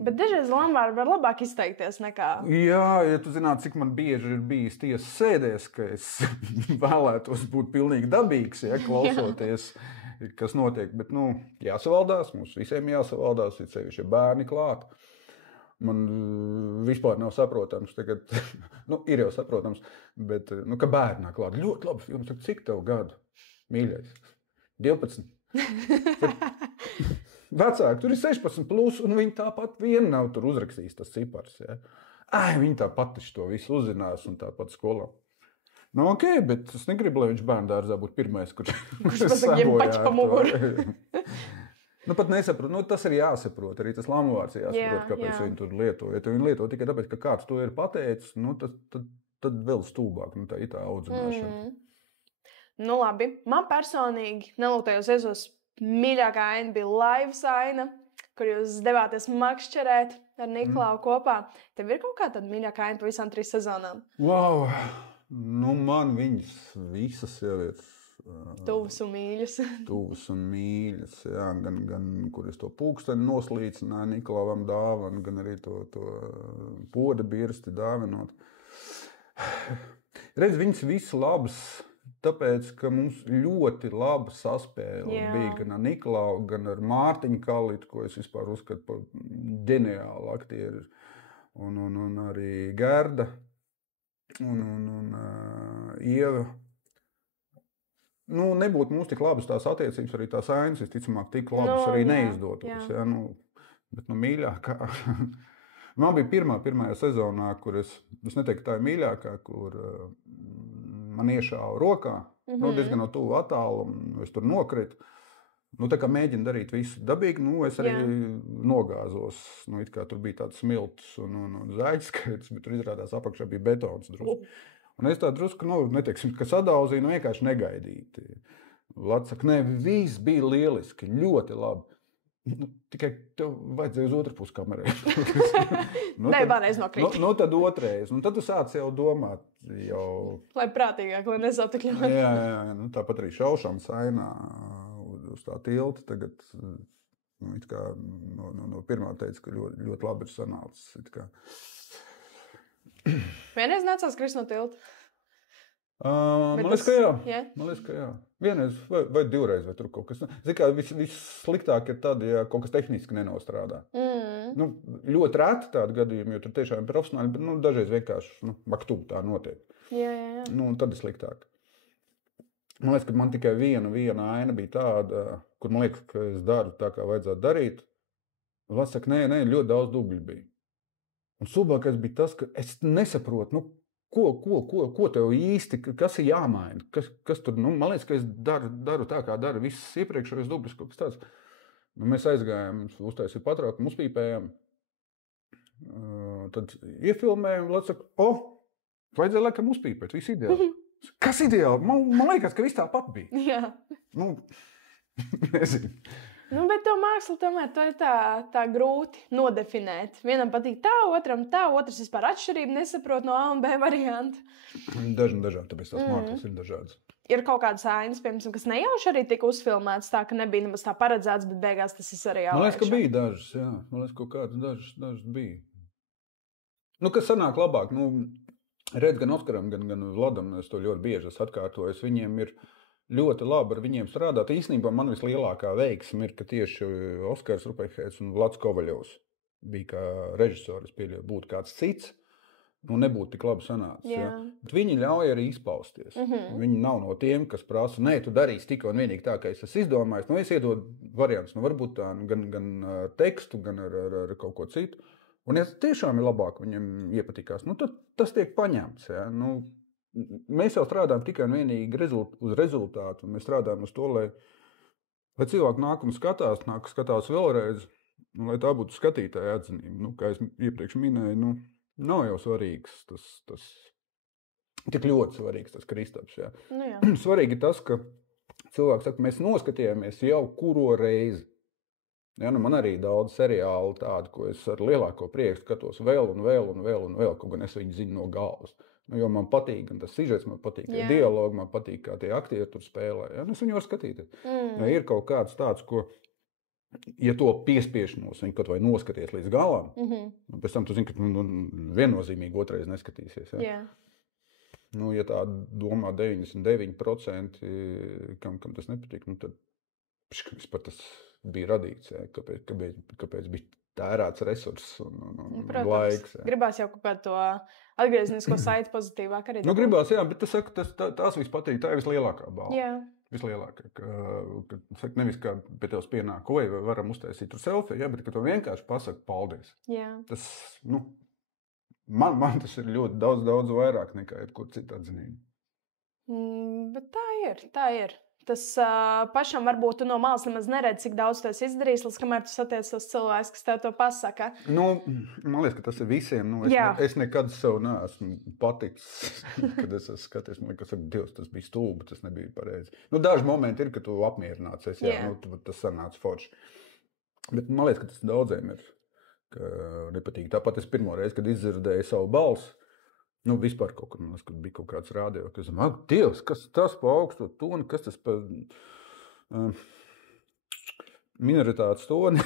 Bet dažreiz lamvārdi var labāk izteikties nekā... Jā, ja tu zinātu, cik man bieži ir bijis tiesas sēdēs, ka es vēlētos būt pilnīgi dabīgs, ja, klausoties, kas notiek. Bet, jāsavaldās, mums visiem jāsavaldās, ir sevišķi bērni klāt. Man vispār nav saprotams, tagad, ir jau saprotams, bet, ka bērni nāk klāt. Ļoti labi filmas, cik tev gadu, mīļais? 12. Vecāki, tur ir 16+, un viņi tāpat vien nav tur uzrakstījis tas cipars. Ja? Viņi tāpat to visu uzzinās un tāpat skolā. Ok, bet es negribu, lai viņš bērnu dārzā būtu pirmais, kurš pasaka, baļ pa muguru. Pat nesaprot. Tas ir jāsaprot. Arī tas lamuvārds jāsaprot, kāpēc viņi tur lieto. Ja tu viņi lieto tikai tāpēc, ka kāds to ir pateicis, tad vēl stūbāk. Tā ir tā audzināšana. Labi. Man personīgi nelūgtajos esos mīļākā aina bija laivas aina, kur jūs devāties makšķerēt ar Niklau kopā. Tev ir kaut kā tāda mīļākā aina pa visām 3 sezonām? Wow! Man viņas visas jau ir tuvas un mīļas. Tuvas un mīļas, jā. Gan kur es to pulksteni noslīcināju Niklauvam dāvanu, gan arī to poda birsti dāvinot. Redz, viņas visu labas, tāpēc, ka mums ļoti laba saspēle bija gan ar Niklau, gan ar Mārtiņu Kallitu, ko es vispār uzskatu par ģeniālu aktieru, un arī Gerda un Ieva. Nebūtu mums tik labas tās attiecības, arī tās ainas, visticamāk, tik labas arī neizdotos. Ja? Bet mīļākā. Man bija pirmajā sezonā, kur es neteiktu, tā ir mīļākā, kur man iešāva rokā, diezgan no tuvu attālumu, es tur nokritu. Tā kā mēģinu darīt visu dabīgi, es arī nogāzos. It kā tur bija tāds smilts un zaļskaits, bet tur izrādās apakšā bija betons drusku. Un es tā drusku, neteiksim, ka sadauzīju, vienkārši negaidīti. Lats saka, nē, viss bija lieliski, ļoti labi. Tikai tev vajadzēja uz otru pusi kamerai. Vēlreiz nokrīt. Tad otrais. Tad tu sāc jau domāt. Lai prātīgāk, lai nesatukļot. Jā, tāpat arī šaušanas ainā uz tā tilta. Tagad no pirmā teica, ka ļoti labi ir sanācis. Vienreiz nācās krist no tilta? Man liekas, ka jā. Vienreiz vai divreiz, vai tur kaut kas. Vissliktāk ir tad, ja kaut kas tehniski nenostrādā. Ļoti reti tādi gadījumi, jo tur tiešām ir profesionāli, bet dažreiz vienkārši maktūb tā notiek. Jā. Tad ir sliktāk. Man liekas, ka man tikai viena aina bija tāda, kur man liekas, ka es daru tā, kā vajadzētu darīt. Vats saka, nē, ļoti daudz dubļu bija. Un subākais bija tas, ka es nesaprotu, nu, ko tev īsti, kas ir jāmaina. Kas tur, nu, man liekas, ka es daru tā, kā dara visas iepriekšējos dubļus, kaut kas tāds. Nu, mēs aizgājām, uztaisīju patraukumu, uzpīpējām. Tad iefilmējām, lai saka, vajadzēja laikam uzpīpēt, viss ideāli. Kas ideāli? Man liekas, ka viss tāpat bija. Jā. Nu, nezinu. Nu, bet to mākslu tomēr to ir tā grūti nodefinēt. Vienam patīk tā, otram tā, otrs vispār atšķirību nesaprot no A un B varianta. Dažādi, tāpēc tās mākslas ir dažādas. Ir kaut kādas ainas, piemēram, kas nejauši arī tika uzfilmētas tā, ka nebija nemaz tā paredzēts, bet beigās tas ir arī Man liekas, ka bija dažas, jā. Man liekas, kaut kādas dažas bija. Nu, kas sanāk labāk? Nu, redz gan Oskaram, gan Vladam, es to ļoti bieži esmu atkārtojis. Viņiem ir ļoti labi ar viņiem strādāt. Īstenībā man vislielākā veiksme ir, ka tieši Oskars Rupehēts un Vlads Kovaļovs bija kā režisoris, pieļauju, būtu kāds cits. Nu, nebūtu tik labi sanācis. Ja? Bet viņi ļauj arī izpausties. Viņi nav no tiem, kas prasa, nē, tu darīsi tikai un vienīgi tā, kā es esmu izdomājis. Nu, es iedodu variants, nu, varbūt tā, gan tekstu, gan ar kaut ko citu. Un ja tiešām ir labāk viņam iepatikās, nu, tad tas tiek paņemts. Ja? Nu, mēs jau strādājam tikai un vienīgi uz rezultātu. Mēs strādājam uz to, lai cilvēki nāk un skatās vēlreiz, un lai tā būtu skatītāja atzinība. Nu, kā es iepriekš minēju, nu, nav jau svarīgs tas tik ļoti svarīgs tas Kristaps. Jā. Nu, jā. Svarīgi tas, ka cilvēks saka, mēs noskatījāmies jau kuro reizi. Ja, nu man arī daudz seriālu tādu, ko es ar lielāko prieku skatos vēl, kaut gan es viņu zinu no galvas. Nu, jo man patīk, gan tas sižets, man patīk dialogi, man patīk, kā tie aktieri tur spēlē. Ja, nu, es viņu varu skatīties. Ja ir kaut kāds tāds, ko ja to piespiešanos, viņi kaut vai noskaties līdz galam, pēc tam tu zini, ka viennozīmīgi otrais neskatīsies. Ja? Jā. Nu, ja tā domā 99%, kam tas nepatīk, nu tad vispār tas bija radīts. Ja? Kāpēc bija tērēts resurss un laiks. Ja? Gribās jau kaut kādu to atgrieznisko saiti pozitīvāk arī. Nu, gribās, jā, bet tās viss patīk, tā ir vislielākā balva. Jā. Vislielākā, ka nevis kā pie tevis pienāk, vai varam uztaisīt tur selfiju, ja, bet ka tu vienkārši pasaki paldies. Jā. Tas, nu, man tas ir ļoti daudz vairāk nekā jebkur citu atzinību. Bet tā ir. Tas pašam varbūt tu no malas nemaz neredzi, cik daudz tu esi izdarījis, līdz kamēr tu satiec tos cilvēkus, kas tev to pasaka. Nu, man liekas, ka tas ir visiem. Nu, es nekad sev neesmu paticis, kad es esmu skaties. Man liekas, Dievs, tas bija stulbi, tas nebija pareizi. Nu, daži momenti ir, ka tu apmierināts esi, jā, nu, tas sanāca forši. Bet man liekas, ka tas daudziem ir, ka nepatīk. Tāpat es pirmo reizi, kad izdzirdēju savu balsi, nu, vispār kaut kur, kad bija kaut kāds rādio, ka es domāju, Dievs, kas tas pa augstu toni, kas tas pa minoritātes toni?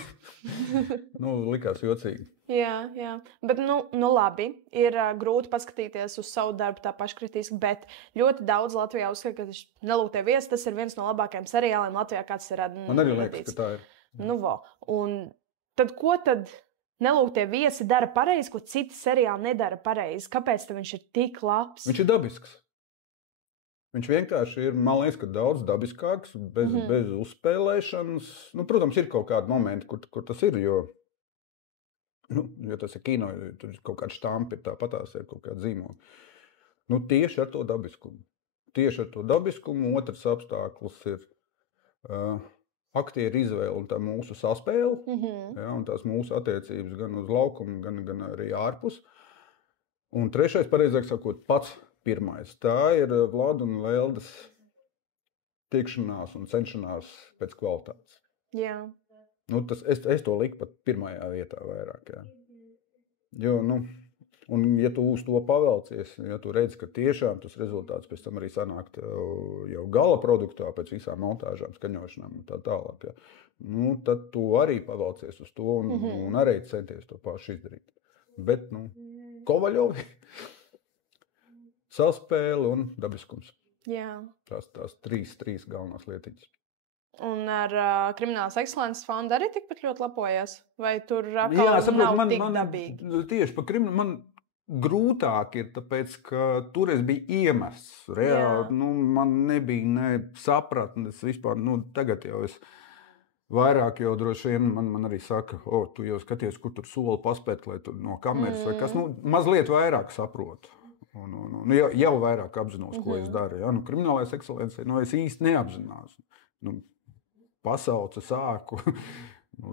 Nu, likās jocīgi. Jā. Bet, nu labi, ir grūti paskatīties uz savu darbu tā paškritiski, bet ļoti daudz Latvijā uzskata, ka Nelūgtie viesi, tas ir viens no labākajiem seriāliem Latvijā, kāds ir radīts. Man arī liekas, ka tā ir. Nu, un tad ko tad Nelūgtie viesi dara pareizi, ko citi seriāli nedara pareizi? Kāpēc viņš ir tik labs? Viņš ir dabisks. Viņš vienkārši ir, man liekas, ka daudz dabiskāks, bez uzspēlēšanas. Nu, protams, ir kaut kādi momenti, kur tas ir, jo tas ir kino, tur ir kaut kāda štampa, ir tāpatās, ir kaut kāda zīmola. Nu, tieši ar to dabiskumu. Otrs apstākļus ir aktieru izvēle un tā mūsu saspēle, ja, un tās mūsu attiecības gan uz laukumu, gan arī ārpus. Un trešais, pareizāk sakot, pats pirmais. Tā ir Vlada un Leldas tiekšanās un cenšanās pēc kvalitātes. Jā. Nu, es to liku pat pirmajā vietā vairāk. Jā. Jo, nu, un ja tu uz to pavelcies, ja tu redzi, ka tiešām tas rezultāts pēc tam arī sanāk jau gala produktā pēc visām montāžām, skaņošanām un tā tālāk, ja, nu, tad tu arī pavelcies uz to un arī centies to pašu izdarīt. Bet, nu, Kovaļovi, saspēle un dabiskums. Jā. Tās trīs galvenās lietiņas. Un ar Kriminālas ekscelences fondu arī tikpat ļoti lepojas? Vai tur atkal nav tik dabīgi? Tieši pa kriminālu, grūtāk ir, tāpēc, ka toreiz bija iemests. Reāli, man nebija ne sapratnes vispār. Tagad jau es vairāk jau droši vien man arī saka, tu jau skaties, kur tur soli paspēt, lai tur no kameras vai kas. Mazliet vairāk saprotu. Jau vairāk apzinos, ko es daru. Ja? Kriminālais ekscelencija, es īsti neapzinos. Pasauca sāku.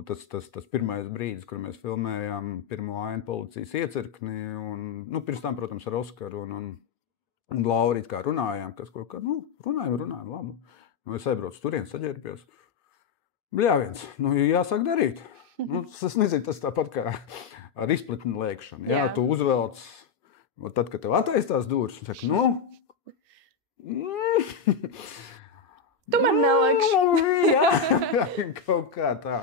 Tas pirmais brīdis, kur mēs filmējām pirmo ainu policijas iecirkni, un pirms tam, protams, ar Oskaru un Laurītu kā runājām, kas kaut kā, runājām, labi. Es aizbraucu turien, saģērbjos. Bļāviens, jāsāk darīt. Es nezinu, tas tāpat kā ar izpletni lēkšanu. Jā, tu uzvelc, tad, kad tev attaistās dūrs, un saka, tu man nelēkši. Jā, kaut kā tā.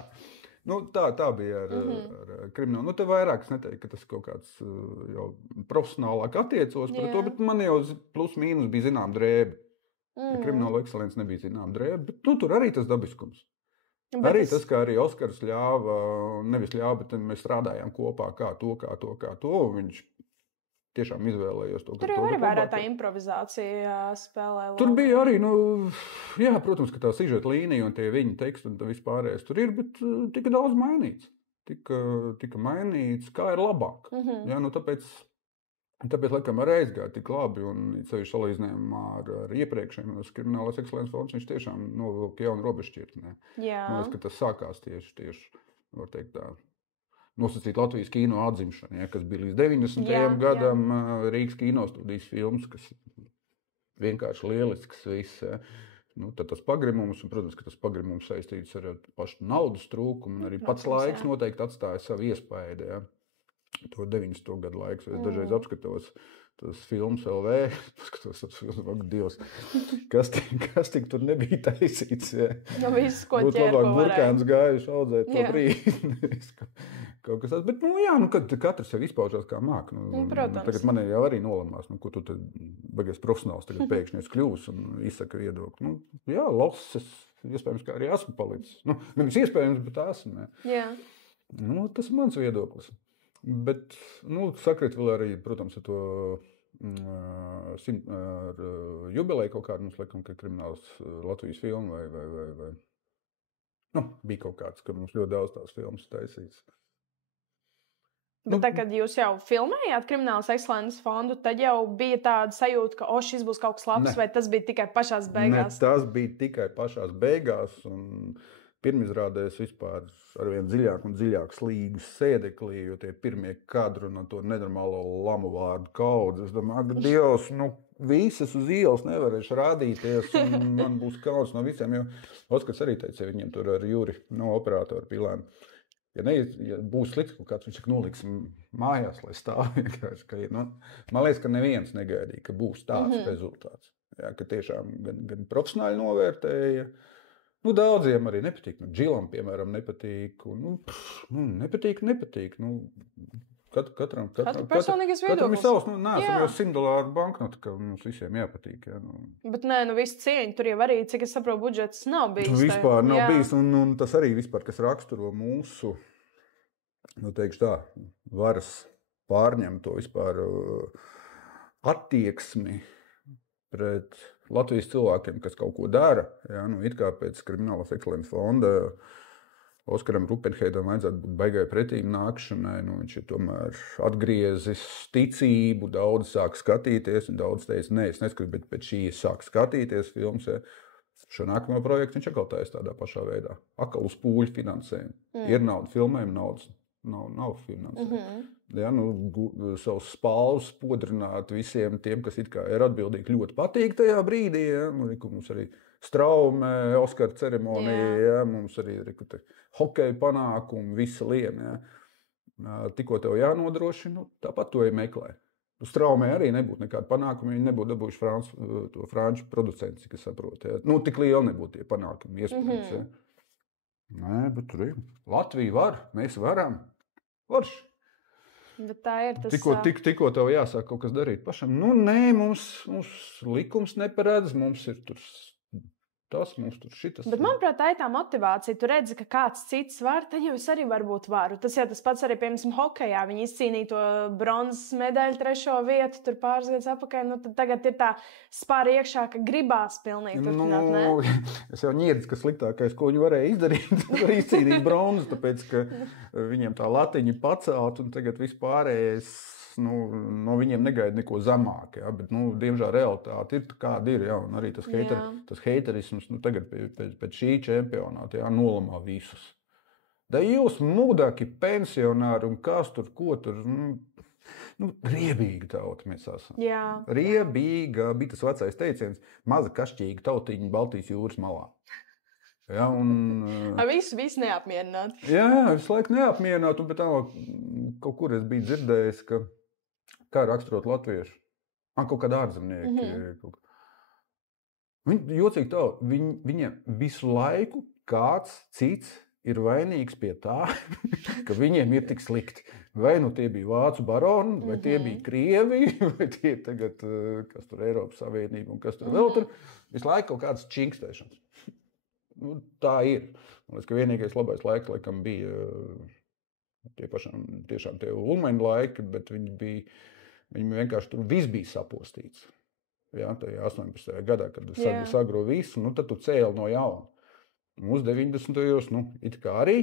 Tā bija ar kriminālu. Te vairāk es neteiktu, ka tas kaut kāds jau profesionālāk attiecos par to, bet man jau plus mīnus bija zinām drēbi. Krimināla ekscelence nebija zinām drēbi, bet tur arī tas dabiskums. Arī tas, kā arī Oskars ļāva, nevis ļāva, bet mēs strādājām kopā kā to. Viņš tiešām izvēlējos to. Tur jau arī vairāk tā improvizācija spēlē. Tur bija arī, jā, protams, ka tā sižeta līnija un tie viņa teksti un vispārējais tur ir, bet tika daudz mainīts. Tika mainīts, kā ir labāk. Jā, tāpēc, laikam, arī aizgāja tik labi, un sevišķi salīdzinājumā ar iepriekšējiem Kriminālais ekscelences fonds, viņš tiešām novilka jaunu robežšķirtni. Man liekas, ka tas sākās tieši, var teikt tā, nosacīt Latvijas kino atzimšanu, kas bija līdz 90. gadam Rīgas kinostudijas filmas, kas vienkārši lielisks viss. Tad tas pagrimums, un, protams, ka tas pagrimums saistīts ar pašu naudas trūkumu, un arī pats laiks noteikti atstāja savu iespaidu. Ja. To 90. gadu laiks, es dažreiz apskatos tos filmas LV, paskatos tos filmas, Dievs, kas tik tur nebija taisīts. Ja. Viss, ko ķēr, ko varēja. Burkāns gājuši audzēt to brīdi. Kaut kas tāds, bet, kad katrs jau izpaužās kā māk. Protams. Tagad man jau arī nolamās, ko tu tad bagies profesionāls tagad pēkšņi es kļūs un izsaka viedokli. Jā, losses, iespējams, kā arī esmu palicis. Nevis iespējams, bet esmu. Jā. Tas ir mans viedoklis. Bet, sakrit vēl arī, protams, ar to ar jubileju kaut kādu, mums laikam, ka krimināls Latvijas filma vai bija kaut kāds, ka mums ļoti daudz tās filmas taisīts. Bet tā, kad jūs jau filmējāt Kriminālas ekscelences fondu, tad jau bija tāda sajūta, ka šis būs kaut kas labs, vai tas bija tikai pašās beigās? Ne, tas bija tikai pašās beigās, un pirmizrādēs vispār arvien dziļāk un dziļāk slīgu sēdeklī, jo tie pirmie kadri no to nenormālo lamu vārdu kaudzi. Es domāju, Dievs, visas uz ielas nevarēšu rādīties, un man būs kauns no visiem, jo Oskars arī teica, viņiem tur ar Juri, operatoru Pilēnu. Ja būs slikts kaut kāds, viņš saka, noliksim mājās, lai stāv vienkārši. Man liekas, ka neviens negaidīja, ka būs tāds rezultāts. Jā, ka tiešām gan profesionāļi novērtēja, daudziem arī nepatīk. Džilam, piemēram, nepatīk. Nepatīk. Katram personīgais viedoklis. Katram ir savs. Neesam jau $100 banknotu, ka mums visiem jāpatīk. Jā, Bet visu cieņu tur jau arī, cik es saprotu, budžets nav bijis. Vispār nav bijis, un tas arī vispār, kas raksturo mūsu, teikšu tā, varas pārņemto vispār attieksmi pret Latvijas cilvēkiem, kas kaut ko dara, it kā pēc Kriminālās ekscelences fonda Oskaram Rupenheidam vajadzētu būt baigai pretīm nākšanai, viņš ir tomēr atgriezis ticību, daudz sāk skatīties, un daudz teica, es neskatu, bet pēc šī sāk skatīties filmas, šo nākamo projektu viņš atkal taisa tādā pašā veidā, atkal uz pūļu finansējumu. Ir nauda filmēm, naudas nav finansējuma. Savus spalvus podrināt visiem tiem, kas it kā ir atbildīgi, ļoti patīk tajā brīdī. Mums arī Straume, Oskara ceremonija, mums arī hokeja panākumi, visa liena. Tikko tev jānodrošina, tāpat to meklē. Straumē arī nebūtu nekāda panākuma, viņi nebūtu dabūjuši to franču producenci, kas saprot. Tik liela nebūtu tie panākumi iespējams. Nē, bet tur ir. Latvija var, mēs varam. Varš. Bet tā ir tas... Tikko tev jāsāk kaut kas darīt pašam. Nē, mums likums neparedz, mums ir tur tas mums tur šitas. Bet, manuprāt, tā ir tā motivācija. Tu redzi, ka kāds cits var, tad jau es arī varbūt varu. Tas jau tas pats arī, piemēram, hokejā. Viņi izcīnīja to bronzas medaļu 3. vietu tur pāris gadus atpakaļ. Nu, tad tagad ir tā spāra iekšā, ka gribās pilnīgi turpināt, ne? Es jau ņirdu, ka sliktākais, ko viņi varēja izdarīt, var izcīnīt bronzu, tāpēc, ka viņiem tā latiņa pacelt un tagad vispārējais. No viņiem negaida neko zemāk, ja? Bet, diemžēl, realitāte ir kāda ir. Ja? Un arī tas heiterisms tagad pēc šī čempionāta nolamā visus. Da jūs mūdāki pensionāri un kas tur, ko tur, riebīga tauta mēs esam. Jā. Riebīga, bija tas vecais teiciens, maza kašķīga tautiņa Baltijas jūras malā. Ja, visu neapmierināt. Jā, visu laiku neapmierināt, un pēc tam kaut kur es biju dzirdējis, ka kā raksturot latviešu? Kaut kāda ārzemnieki. Viņi jocīgi tā, viņiem visu laiku kāds cits ir vainīgs pie tā, ka viņiem ir tik slikti. Vai tie bija vācu baroni, vai tie bija krievi, vai tie tagad, kas tur Eiropas Savienība un kas tur vēl tur. Visu laiku kaut kādas činkstēšanas. Tā ir. Man liekas, ka vienīgais labais laiks, laikam, bija tiešām tie ulmeņu laiki, bet viņi vienkārši tur viss bija sapostīts. Jā, tajā 18. gadā, kad sagro visu, tad tu cēli no jauna. Mūs 90. It kā arī,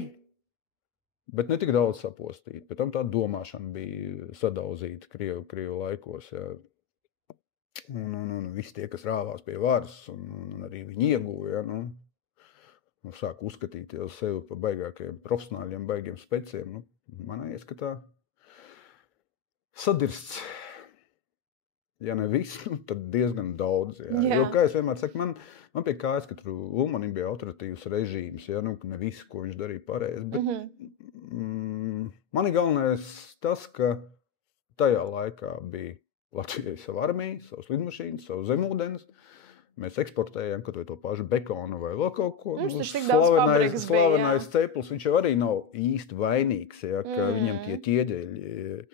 bet ne tik daudz sapostīt. Pēc tam tā domāšana bija sadauzīta Krievu laikos. Jā. Visi tie, kas rāvās pie varas, un arī viņi ieguva, sāk uzskatīt jau sevi par baigākajiem profesionāļiem, baigiem speciem. Man liekas, ka tā sadirsts, ja ne viss, tad diezgan daudz. Jā. Jo, kā es vienmēr saku, man pie kājas, ka tur Ulmanim bija autoritīvs režīms, ne viss, ko viņš darīja pareizi. Bet man ir galvenais tas, ka tajā laikā bija Latvijai sava armija, savas lidmašīnas, savas zemūdens. Mēs eksportējām kaut vai to pašu bekonu vai vēl kaut ko. Slavenais ceplis, viņš jau arī nav īsti vainīgs, ja, ka viņam tie ķieģeļi.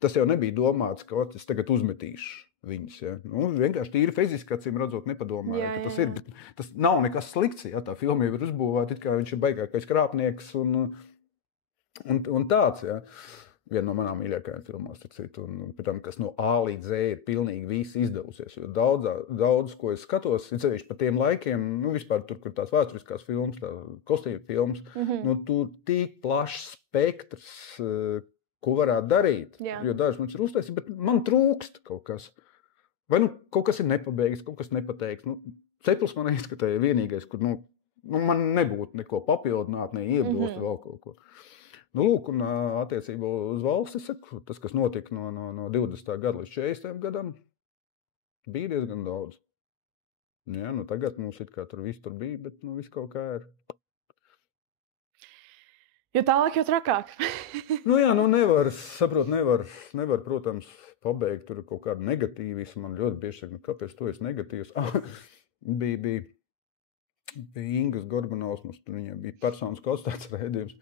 Tas jau nebija domāts, ka es tagad uzmetīšu viņus. Ja. Vienkārši tīri fiziski, acīm redzot, nepadomāja, ka tas ir. Tas nav nekas slikts, ja tā filma jau ir uzbūvēta, it kā viņš ir baigākais krāpnieks un tāds, ja. Viena no manām mīļākajām filmās, un pēc tam, kas no A līdz Z ir pilnīgi viss izdevusies. Jo daudz, ko es skatos, ir sevišķi pa tiem laikiem, vispār tur, kur tās vēsturiskās filmas, tā kostīmu filmas, tur tik plašs spektrs, ko varētu darīt. Jā. Jo dažs mums ir uztaisīts, bet man trūkst kaut kas. Vai kaut kas ir nepabeigts, kaut kas nepateikts. Ceplis man izskatīja vienīgais, kur man nebūtu neko papildināt, neiebilst vēl kaut ko. Lūk, un attiecībā uz valsti, saku, tas, kas notika no 20. gada līdz 40. gadam, bija diezgan daudz. Jā, tagad mums it kā tur viss tur bija, bet viss kaut kā ir. Jo tālāk jau trakāk. Nevar, protams, pabeigt tur kaut kādu negatīvismu. Man ļoti bieži saka, kāpēc tu esi negatīvs? Bija Ingas Gorbanovs, viņam bija personas konstatāts raidījums.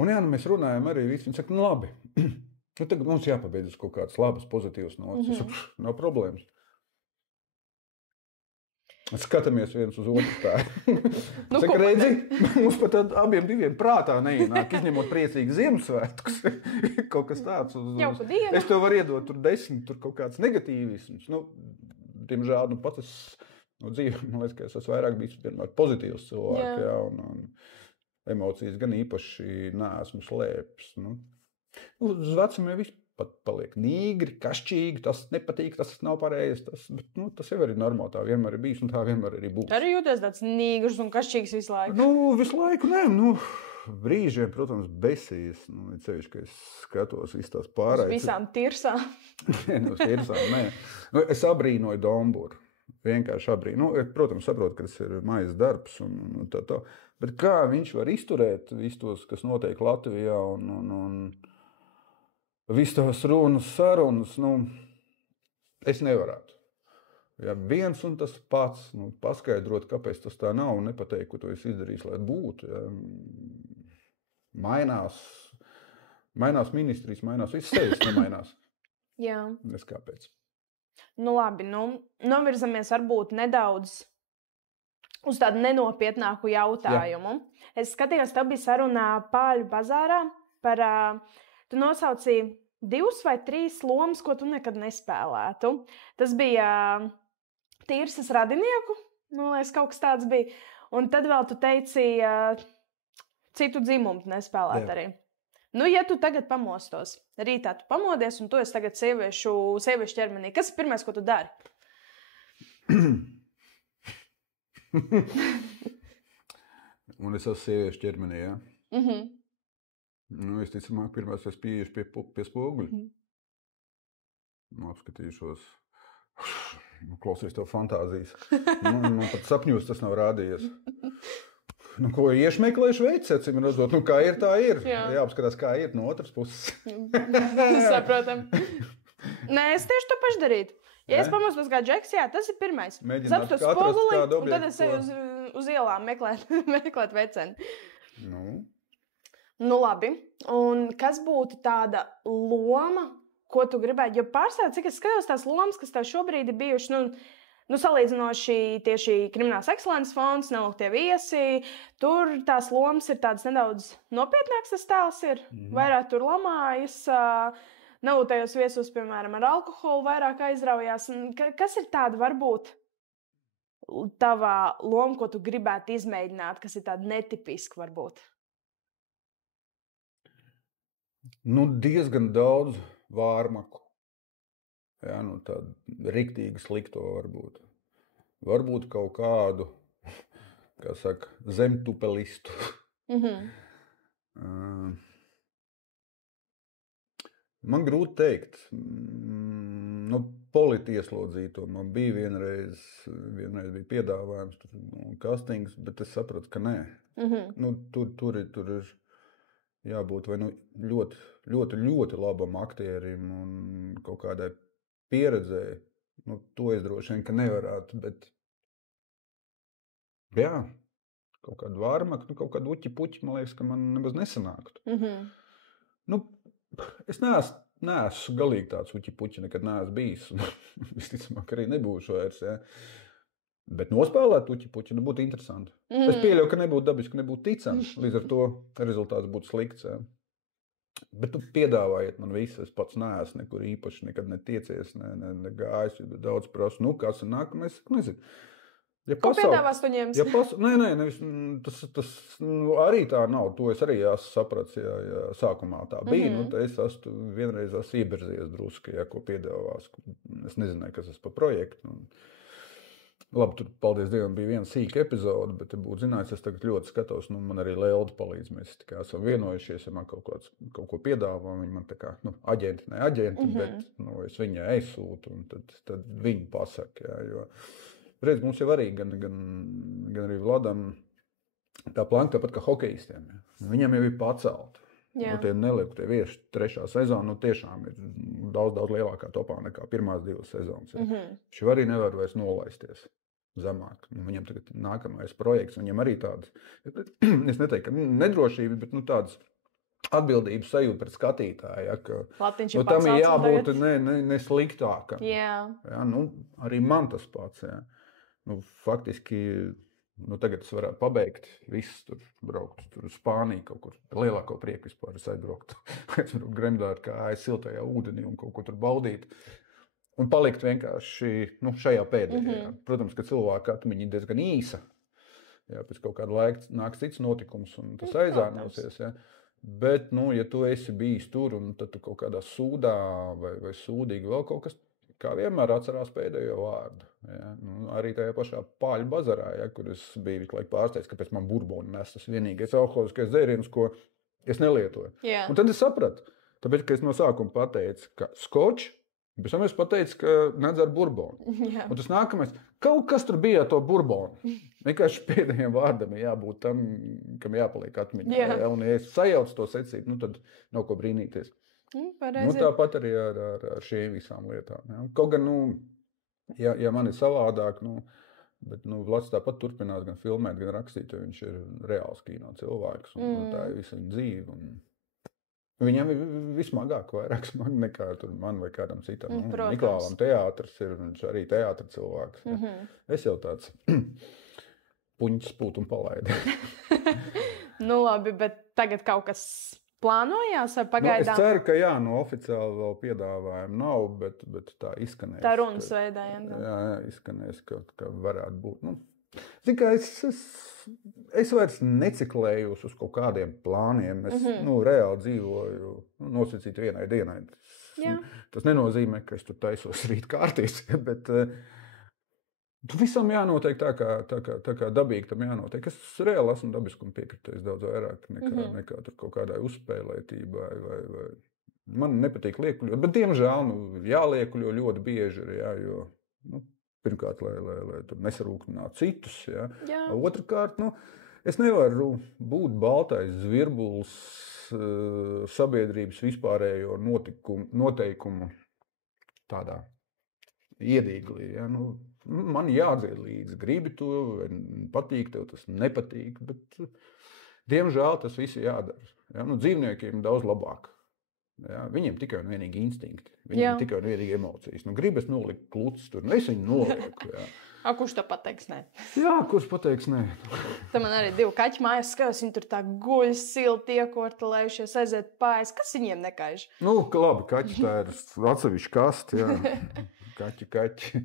Un mēs runājam arī visi, viņi saka, labi, tagad mums jāpabeidz kaut kāds labas, pozitīvas notis. Es saku, nav problēmas. Skatāmies viens uz otru tā. Saka, redzi, mums pat abiem diviem prātā neienāk, izņemot priecīgi Ziemassvētkus. Kaut kas tāds. Es tev varu iedot tur 10, tur kaut kāds negatīvisms. Diemžēl, pats es dzīvi, man liekas, ka es esmu vairāk bijis vienmēr pozitīvs cilvēks. Jā, un emocijas gan īpaši neesmu slēpis. Uz vecumiem viss pat paliek nīgri, kašķīgi, tas nepatīk, tas nav pareizi, tas jau arī normāli, tā vienmēr ir bijis un tā vienmēr arī būs. Arī jūties tāds nīgrs un kašķīgs visu laiku? Visu laiku, nē, brīžiem, protams, besīs, cevišķi, ka es skatos visu tās pārējās. Uz visām tirsām? Nē, uz tirsām, nē. Es abrīnoju Domburu, vienkārši abrīnoju. Protams, saprotu, ka tas ir maizes darbs un tā. Bet kā viņš var izturēt visus tos, kas notiek Latvijā un visu tās runas, sarunas, es nevarētu. Ja viens un tas pats, paskaidrot, kāpēc tas tā nav un nepateikt, ko tu esi izdarījis, lai būtu. Ja. Mainās ministrijas, mainās, viss sevis nemainās. Jā. Es kāpēc. Labi, novirzamies varbūt nedaudz uz tādu nenopietnāku jautājumu. Es skatījos, tev bija saruna Pāļu bazārā par, tu nosaucīji 2 vai 3 lomas, ko tu nekad nespēlētu. Tas bija Tīrsas radinieku, man liekas, kaut kas tāds bija. Un tad vēl tu teici, citu dzimumu nespēlēt arī. Nu, ja tu tagad pamostos, rītā tu pamodies un tu esi tagad sieviešu ķermenī, kas ir pirmais, ko tu dari? Un es esmu sieviešu ķermenī, jā? Nu, es ticamāk, pirmais es pieiešu pie spoguļa. Apskatīšos. Klausies tev fantāzijas. Man pat sapņos tas nav rādījies. Nu, ko iešmeklēšu veids, acīm redzot, nu, kā ir, tā ir. Jāapskatās, kā ir no otras puses. Saprotam. Nē, es tieši to pašu darītu. Ja es pamostos kā Džeks, jā, tas ir pirmais. Mēģināt atrast spoguli, un tad es eju uz ielām meklēt veceni. Nu, labi. Un kas būtu tāda loma, ko tu gribētu? Jo pārstāv, cik es skatos tās lomas, kas tev šobrīd ir bijuši, nu salīdzinoši tieši Kriminālas ekscelences fonds, Nelūgtie viesi, tur tās lomas ir tādas nedaudz nopietnākas, tas tēls ir. Vairāk tur lamājas, Nelūgtajos viesos, piemēram, ar alkoholu vairāk aizraujās. Kas ir tāda varbūt tavā loma, ko tu gribētu izmēģināt, kas ir tāda netipiska varbūt? Nu, diezgan daudz vārmaku. Jā, nu tādu riktīgi slikto varbūt. Varbūt kaut kādu, kā saka, zemtupelistu. Man grūti teikt. Nu, politieslodzīto man bija vienreiz bija piedāvājums, kastings, bet es sapratu, ka nē. Nu, tur ir jābūt vai nu ļoti labam aktierim un kaut kādai pieredzēji. Nu, to es droši vien, ka nevarētu, bet jā, kaut kādu vārmaku, kaut kādu uķi-puķi, man liekas, ka man nemaz nesanāktu. Nu, es neesmu galīgi tāds uķi-puķi, nekad neesmu bijis. Visticamāk, arī nebūšu vairs, jā. Bet nospēlēt uķi-puķi, nu, būtu interesanti. Es pieļauju, ka nebūtu dabiski, nebūtu ticams. Līdz ar to rezultāts būtu slikts. Jā. Bet tu piedāvājiet man visu. Es pats neesmu nekur īpaši nekad netiecies, ne gājis. Daudz prasu, nu, kas ir nākamais? Nezinu. Ja ko piedāvās tu ņems? Tas arī tā nav. To es arī esmu saprats, ja sākumā tā bija. Nu, es vienreiz esmu ieberzies drusku, ja ko piedāvās. Es nezināju, kas tas par projektu. Labi, tur, paldies Dievam, bija viena sīka epizode, bet, ja būtu zinājis, es tagad ļoti skatos, nu, man arī Lelda palīdz. Mēs tā kā esam vienojušies, ja man kaut ko piedāvā, viņi man tā kā, nu, aģenti, bet, nu, es viņai aizsūtu, un tad viņi pasaka, jā, jo, redz, mums jau arī gan arī Vladam tā planka tāpat kā hokejistiem, jā. Viņam jau ir pacelta. Nu, tie Nelūgtie viesi 3. sezona, nu, tiešām ir daudz lielākā topā nekā pirmās 2 sezonas. Viņš arī nevar vairs nolaisties zemāk. Nu, viņam tagad nākamais projekts, viņam arī tādas, es neteiktu, ka nedrošības, bet nu, tādas atbildības sajūta pret skatītāju. Ja, ka, nu, tam ir jābūt ne sliktākam. Jā, nu, arī man tas pats. Ja. Nu, faktiski... Nu, tagad es varētu pabeigt, viss tur braukt, tur Spāniju kaut kur. Lielāko prieku vispār es aizbraukt Gremdāru kājas siltajā ūdenī un kaut ko tur baudīt. Un palikt vienkārši šajā pēdējā. Protams, ka cilvēka atmiņa ir diezgan īsa. Jā, pēc kaut kāda laika nāks cits notikums un tas aizānosies. Ja. Bet, nu, ja tu esi bijis tur un tad tu kaut kādā sūdā vai sūdīgi vēl kaut kas, kā vienmēr atcerās pēdējo vārdu. Ja. Nu, arī tajā pašā Pāļu bazarā, ja, kur es biju visu laiku pārsteigts, kāpēc man burboni nes tas vienīgais alkoholiskais dzēriens, ko es nelietoju. Yeah. Un tad es sapratu, tāpēc, ka es no sākuma pateicu, ka skočs, pēc tam es pateicu, ka nedzer burboni. Yeah. Un tas nākamais, kaut kas tur bija to burboni. Vienkārši pēdējiem vārdam ir jābūt tam, kam jāpaliek atmiņā. Yeah. Ja, un ja es sajaucu to secību, nu tad nav ko brīnīties. Nu, tāpat arī ar šīm visām lietām. Ja. Kaut gan, nu, ja man ir savādāk, nu, bet Vlads tāpat turpinās gan filmēt, gan rakstīt, jo viņš ir reāls kino cilvēks, un tā ir visa viņa dzīve. Viņam ir vismagāk vairāk smagi nekā man vai kādam citam. Niklāvam teātris ir, viņš arī teātra cilvēks. Ja. Es jau tāds puņķis pūt un palaida. Nu labi, bet tagad kaut kas plānojās vai Nu, es pagaidām? ceru, ka jā, no oficiāli vēl piedāvājumu nav, bet tā izskanēs. Tā runas veidā, jā. Jā, izskanēs, ka varētu būt. Nu, zin kā, es vairs neciklējos uz kaut kādiem plāniem. Es reāli dzīvoju nosacīt vienai dienai. Tas nenozīmē, ka es tur taisos rīt kārtīs, bet visam jānotiek tā kā dabīgi tam jānotiek. Es reāli esmu dabiskuma piekritējis daudz vairāk nekā tur kaut kādai uzspēlētībai. Vai. Man nepatīk liekuļot, bet diemžēl jāliekuļo ļoti bieži. Jā, jo, pirmkārt, lai tur nesarūktinātu citus. Jā. Otrakārt, es nevaru būt baltais zvirbulis sabiedrības vispārējo noteikumu tādā iedīglī. Ja? Man jādzied līdzi, gribi to, patīk tev, tas nepatīk, bet diemžēl tas viss jādara. Ja? Dzīvniekiem daudz labāk. Ja? Viņiem tikai un vienīgi instinkti, viņiem tikai un vienīgi emocijas. Gribas nolikt klucis tur, es viņu nolieku. Ja? Kurš to pateiks? Nē. Jā, kurš pateiks? Nē. Te man arī 2 kaķi mājās skatās, viņi tur tā guļ, silti iekortelējušies, aiziet pāris. Kas viņiem nekaiž? Labi, kaķi tā ir atsevišķa kaste. Kaķi.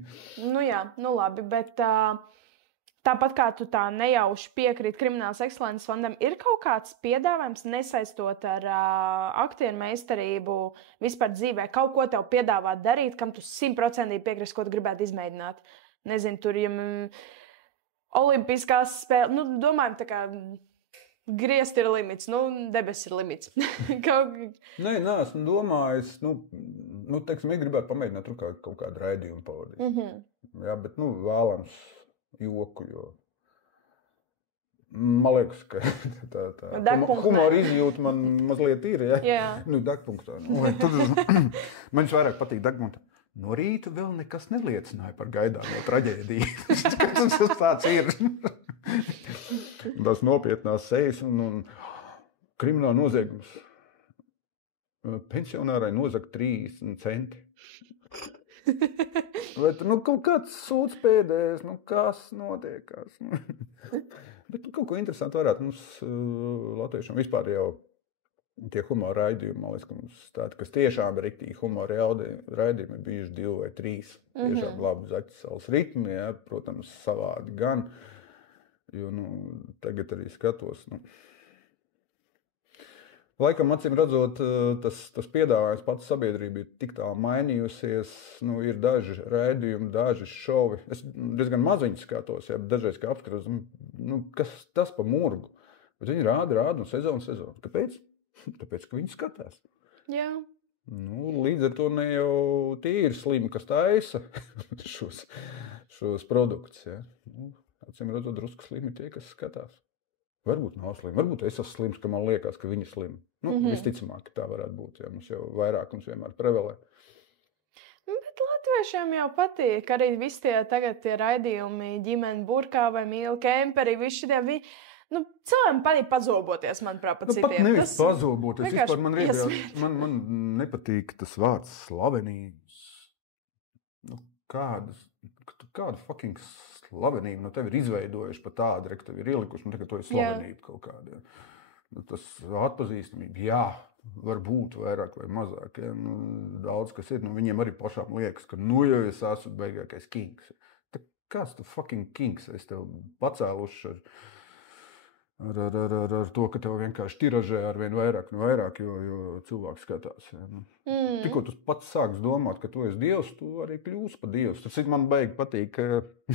Jā, labi, bet tāpat kā tu tā nejauši piekrīt Kriminālas ekscelences fondam, ir kaut kāds piedāvājums nesaistot ar aktieru meistarību vispār dzīvē, kaut ko tev piedāvāt darīt, kam tu 100% piekrist, ko tu gribētu izmēģināt. Nezinu, tur olimpiskās spēles, domājam, tā kā griezt ir limits, debesis ir limits. Nē, esmu domājis, teiksim, es gribētu pamēģināt tur kaut kādu raidījumu pavadīt. Jā, bet, vēlams joku, jo man liekas, ka tā humora izjūta man mazliet ir, ja? Degpunktā. Man vairāk patīk degpunktā. No rīta vēl nekas neliecināja par gaidāmo traģēdiju. Tas tāds ir. Tās nopietnās sejas un krimināla noziegums. Pensionārai nozagt 30 centi. Vai kaut kāds sūds pēdējais, kas notiekās. Bet kaut ko interesantu varētu mums latviešiem vispār jau tie humora raidījumi, man liekas, ka mums tādi, kas tiešām ir riktīgi humora raidījumi, ir bijuši 2 vai 3. Tiešām labi Zaķisals ritmi, ja, protams, savādi gan. Jo, tagad arī skatos. Laikam, acīm redzot, tas piedāvājums pats sabiedrība ir tik tā mainījusies. Ir daži raidījumi, daži šovi. Es diezgan maziņi skatos, ja, bet dažreiz kā apskatos, kas tas pa murgu. Bet viņi rāda un sezonu. Kāpēc? Tāpēc, ka viņi skatās. Jā. Līdz ar to ne jau tīri slimi, kas taisa šos produktus. Ja. Acīm redzot, drusku slimi tie, kas skatās. Varbūt nav slimi. Varbūt es esmu slims, ka man liekas, ka viņi slimi. Visticamāk, ka tā varētu būt. Ja. Mums jau vairākums vienmēr prevelē. Bet latviešiem jau patīk. Arī visi tie raidījumi ģimene burkā vai mīl kemperi. Visi šitie cilvēkiem patīk pazoboties, manuprāt, pa citiem. Pat nevis pazoboties. Vispār man nepatīk tas vārds slavenības. Kādu fucking slavenību no tevi ir izveidojuši pa tādu, ka tev ir ielikuši, tagad to ir slavenība kaut kāda. Tas atpazīstamība, jā, var būt vairāk vai mazāk. Ja. Daudz, kas ir, viņiem arī pašām liekas, ka jau es esmu beigākais kings. Kāds tu fucking kings? Es tev pacēluši ar to, ka tev vienkārši tiražē ar vien vairāk un vairāk, jo cilvēks skatās. Ja. Tikko tu pats sāks domāt, ka tu esi dievs, tu arī kļūsi par dievs. Tas man beigi patīk,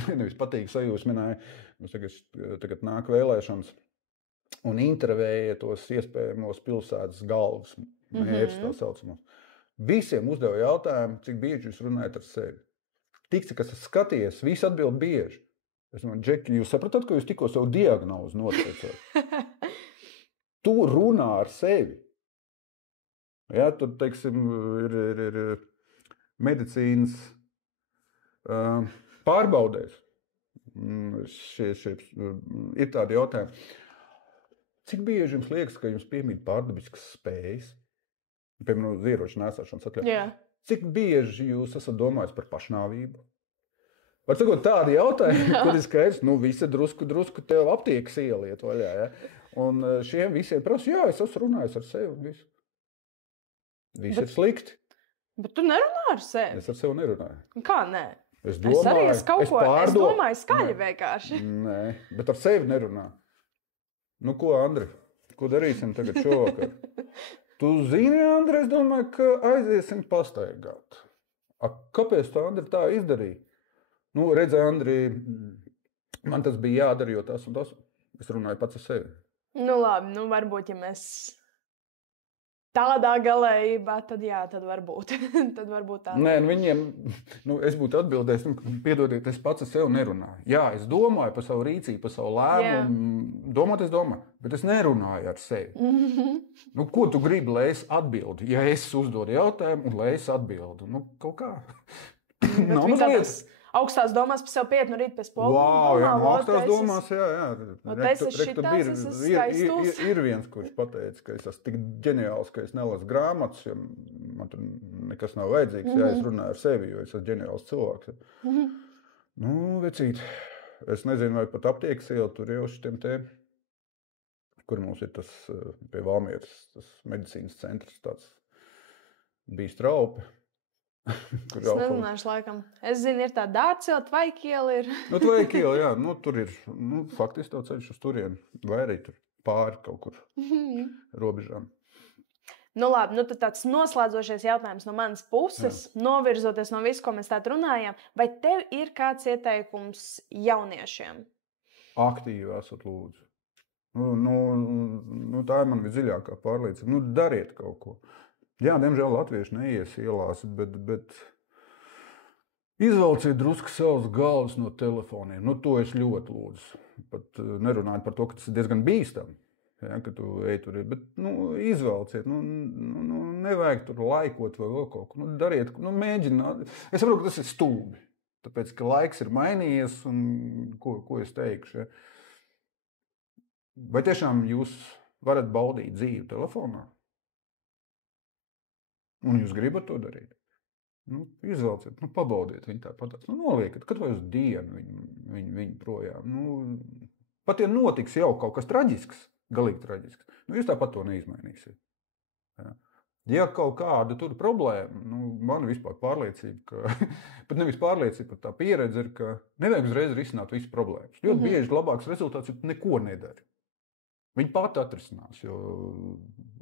nevis patīk sajūsmināja. Mums tagad nāk vēlēšanas un intervēja tos iespējamos pilsētas galvas mērķus tā saucamos. Visiem uzdeva jautājumu, cik bieži jūs runājat ar sevi. Tik, cik es skaties, visi atbild bieži. Es domāju, Džeki, jūs sapratat, ka jūs tikko savu diagnozi noteicāt? Tu runā ar sevi. Ja, tur, teiksim, ir medicīnas pārbaudēs. Ir tādi jautājumi. Cik bieži jums liekas, ka jums piemīt pārdabiskas spējas? Piemēram, uz ieroču nēsāšanas atļauju. Yeah. Cik bieži jūs esat domājis par pašnāvību? Var sakot, tādi jautājumi, kur ir skaidrs, nu, visi drusku tev aptiekas ieliet vaļā, ja? Un šiem visiem prasa, jā, es esmu runājis ar sevi un visu. Viss ir slikti. Bet tu nerunā ar sevi? Es ar sevi nerunāju. Kā nē? Es domāju, es domāju skaļi vienkārši. Nē, bet ar sevi nerunā. Nu, ko, Andri? Ko darīsim tagad šovakar? Tu zini, Andri, es domāju, ka aiziesim pastaigāt. Kāpēc tu, Andri, tā izdarīji? Nu, redzi, Andri, man tas bija jādara, jo tas un tas. Es runāju pats ar sevi. Nu, labi, nu, varbūt, ja mēs tādā galējībā, tad jā, tad varbūt. Tad varbūt tā. Nē, viņiem, es būtu atbildējis, piedodiet, es pats ar sevi nerunāju. Jā, es domāju par savu rīcību, par savu lēmumu. Domāt, es domāju, bet es nerunāju ar sevi. Nu, ko tu gribi, lai es atbildu? Ja es uzdodu jautājumu un lai es atbildu, nu, kaut kā. Nav mazliet. Augstās domās par sevi piet no rīta pēc pola. Wow, jā, augstās domās, jā. Ir viens, kurš pateica, ka es esmu tik ģeniāls, ka es nelasu grāmatas, jo man tur nekas nav vajadzīgs, ja es runāju ar sevi, jo es esmu ģeniāls cilvēks. Nu, vecīt, es nezinu, vai pat aptiekas ielu tur jau šitiem te, kur mums ir tas pie Valmieras, tas medicīnas centrs tāds bijis Traupe. Es nezināšu laikam. Es zinu, ir tā Dārciela, Tvaikiela ir. Nu, Tvaikiela, jā. Nu, tur ir, faktiski tev ceļš uz turieni. Vai arī tur pāri kaut kur robežām. Nu, labi. Nu, tad tāds noslēdzošais jautājums no manas puses, novirzoties no visu, ko mēs tā runājām. Vai tev ir kāds ieteikums jauniešiem? Aktīvi esat lūdzu. Nu, tā ir man visdziļākā pārliecība. Nu, dariet kaut ko. Jā, diemžēl latvieši neies ielās, bet izvelciet drusku savus galvas no telefoniem. Nu, to es ļoti lūdzu. Pat nerunājot par to, ka tas ir diezgan bīstami, ja, ka tu ej tur. Bet izvelciet, nevajag tur laikot vai vēl kaut ko. Nu, dariet, mēģināt. Es saprotu, ka tas ir stulbi, tāpēc, ka laiks ir mainījies un ko es teikšu. Ja. Vai tiešām jūs varat baudīt dzīvi telefonā? Un jūs gribat to darīt? Nu, izvelciet, pabaudiet viņu tāpat. Noliekat, kad vai uz dienu viņu projām. Pat ja notiks jau kaut kas traģisks, galīgi traģisks, jūs tāpat to neizmainīsiet. Ja, ja kaut kāda tur problēma, man vispār pārliecība, pat nevis pārliecība, bet tā pieredze ir, ka nevajag uzreiz risināt visu problēmas. Ļoti bieži labāks rezultāts ir neko nedari. Viņi pati atrisinās, jo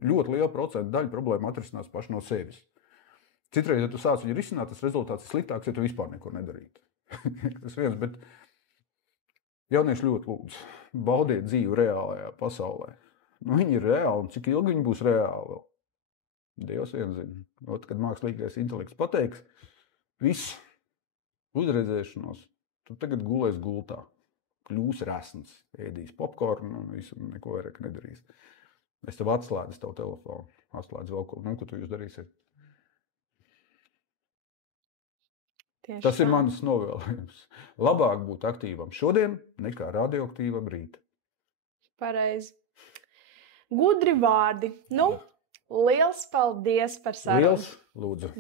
ļoti liela procenta daļa problēma atrisinās paši no sevis. Citreiz, ja tu sāc viņu risināt, tas rezultāts ir sliktāks, ja tu vispār neko nedarītu. Tas viens, bet jaunieši ļoti lūdzu, baudiet dzīvi reālajā pasaulē. Viņi ir reāli, un cik ilgi viņi būs reāli vēl? Dievs vien zina. Kad mākslīgais intelekts pateiks, viss, uzredzēšanos, tu tagad gulēs gultā. Kļūs resns, ēdīs popkornu un visu, neko vairāk nedarīs. Es tev atslēdzu tavu telefonu, atslēdzu vēl ko, ko tu jūs darīsiet. Tieši tas ir mans novēlējums. Labāk būt aktīvam šodien nekā radioaktīvam rīt. Pareizi. Gudri vārdi. Liels paldies par sarunu. Liels, lūdzu.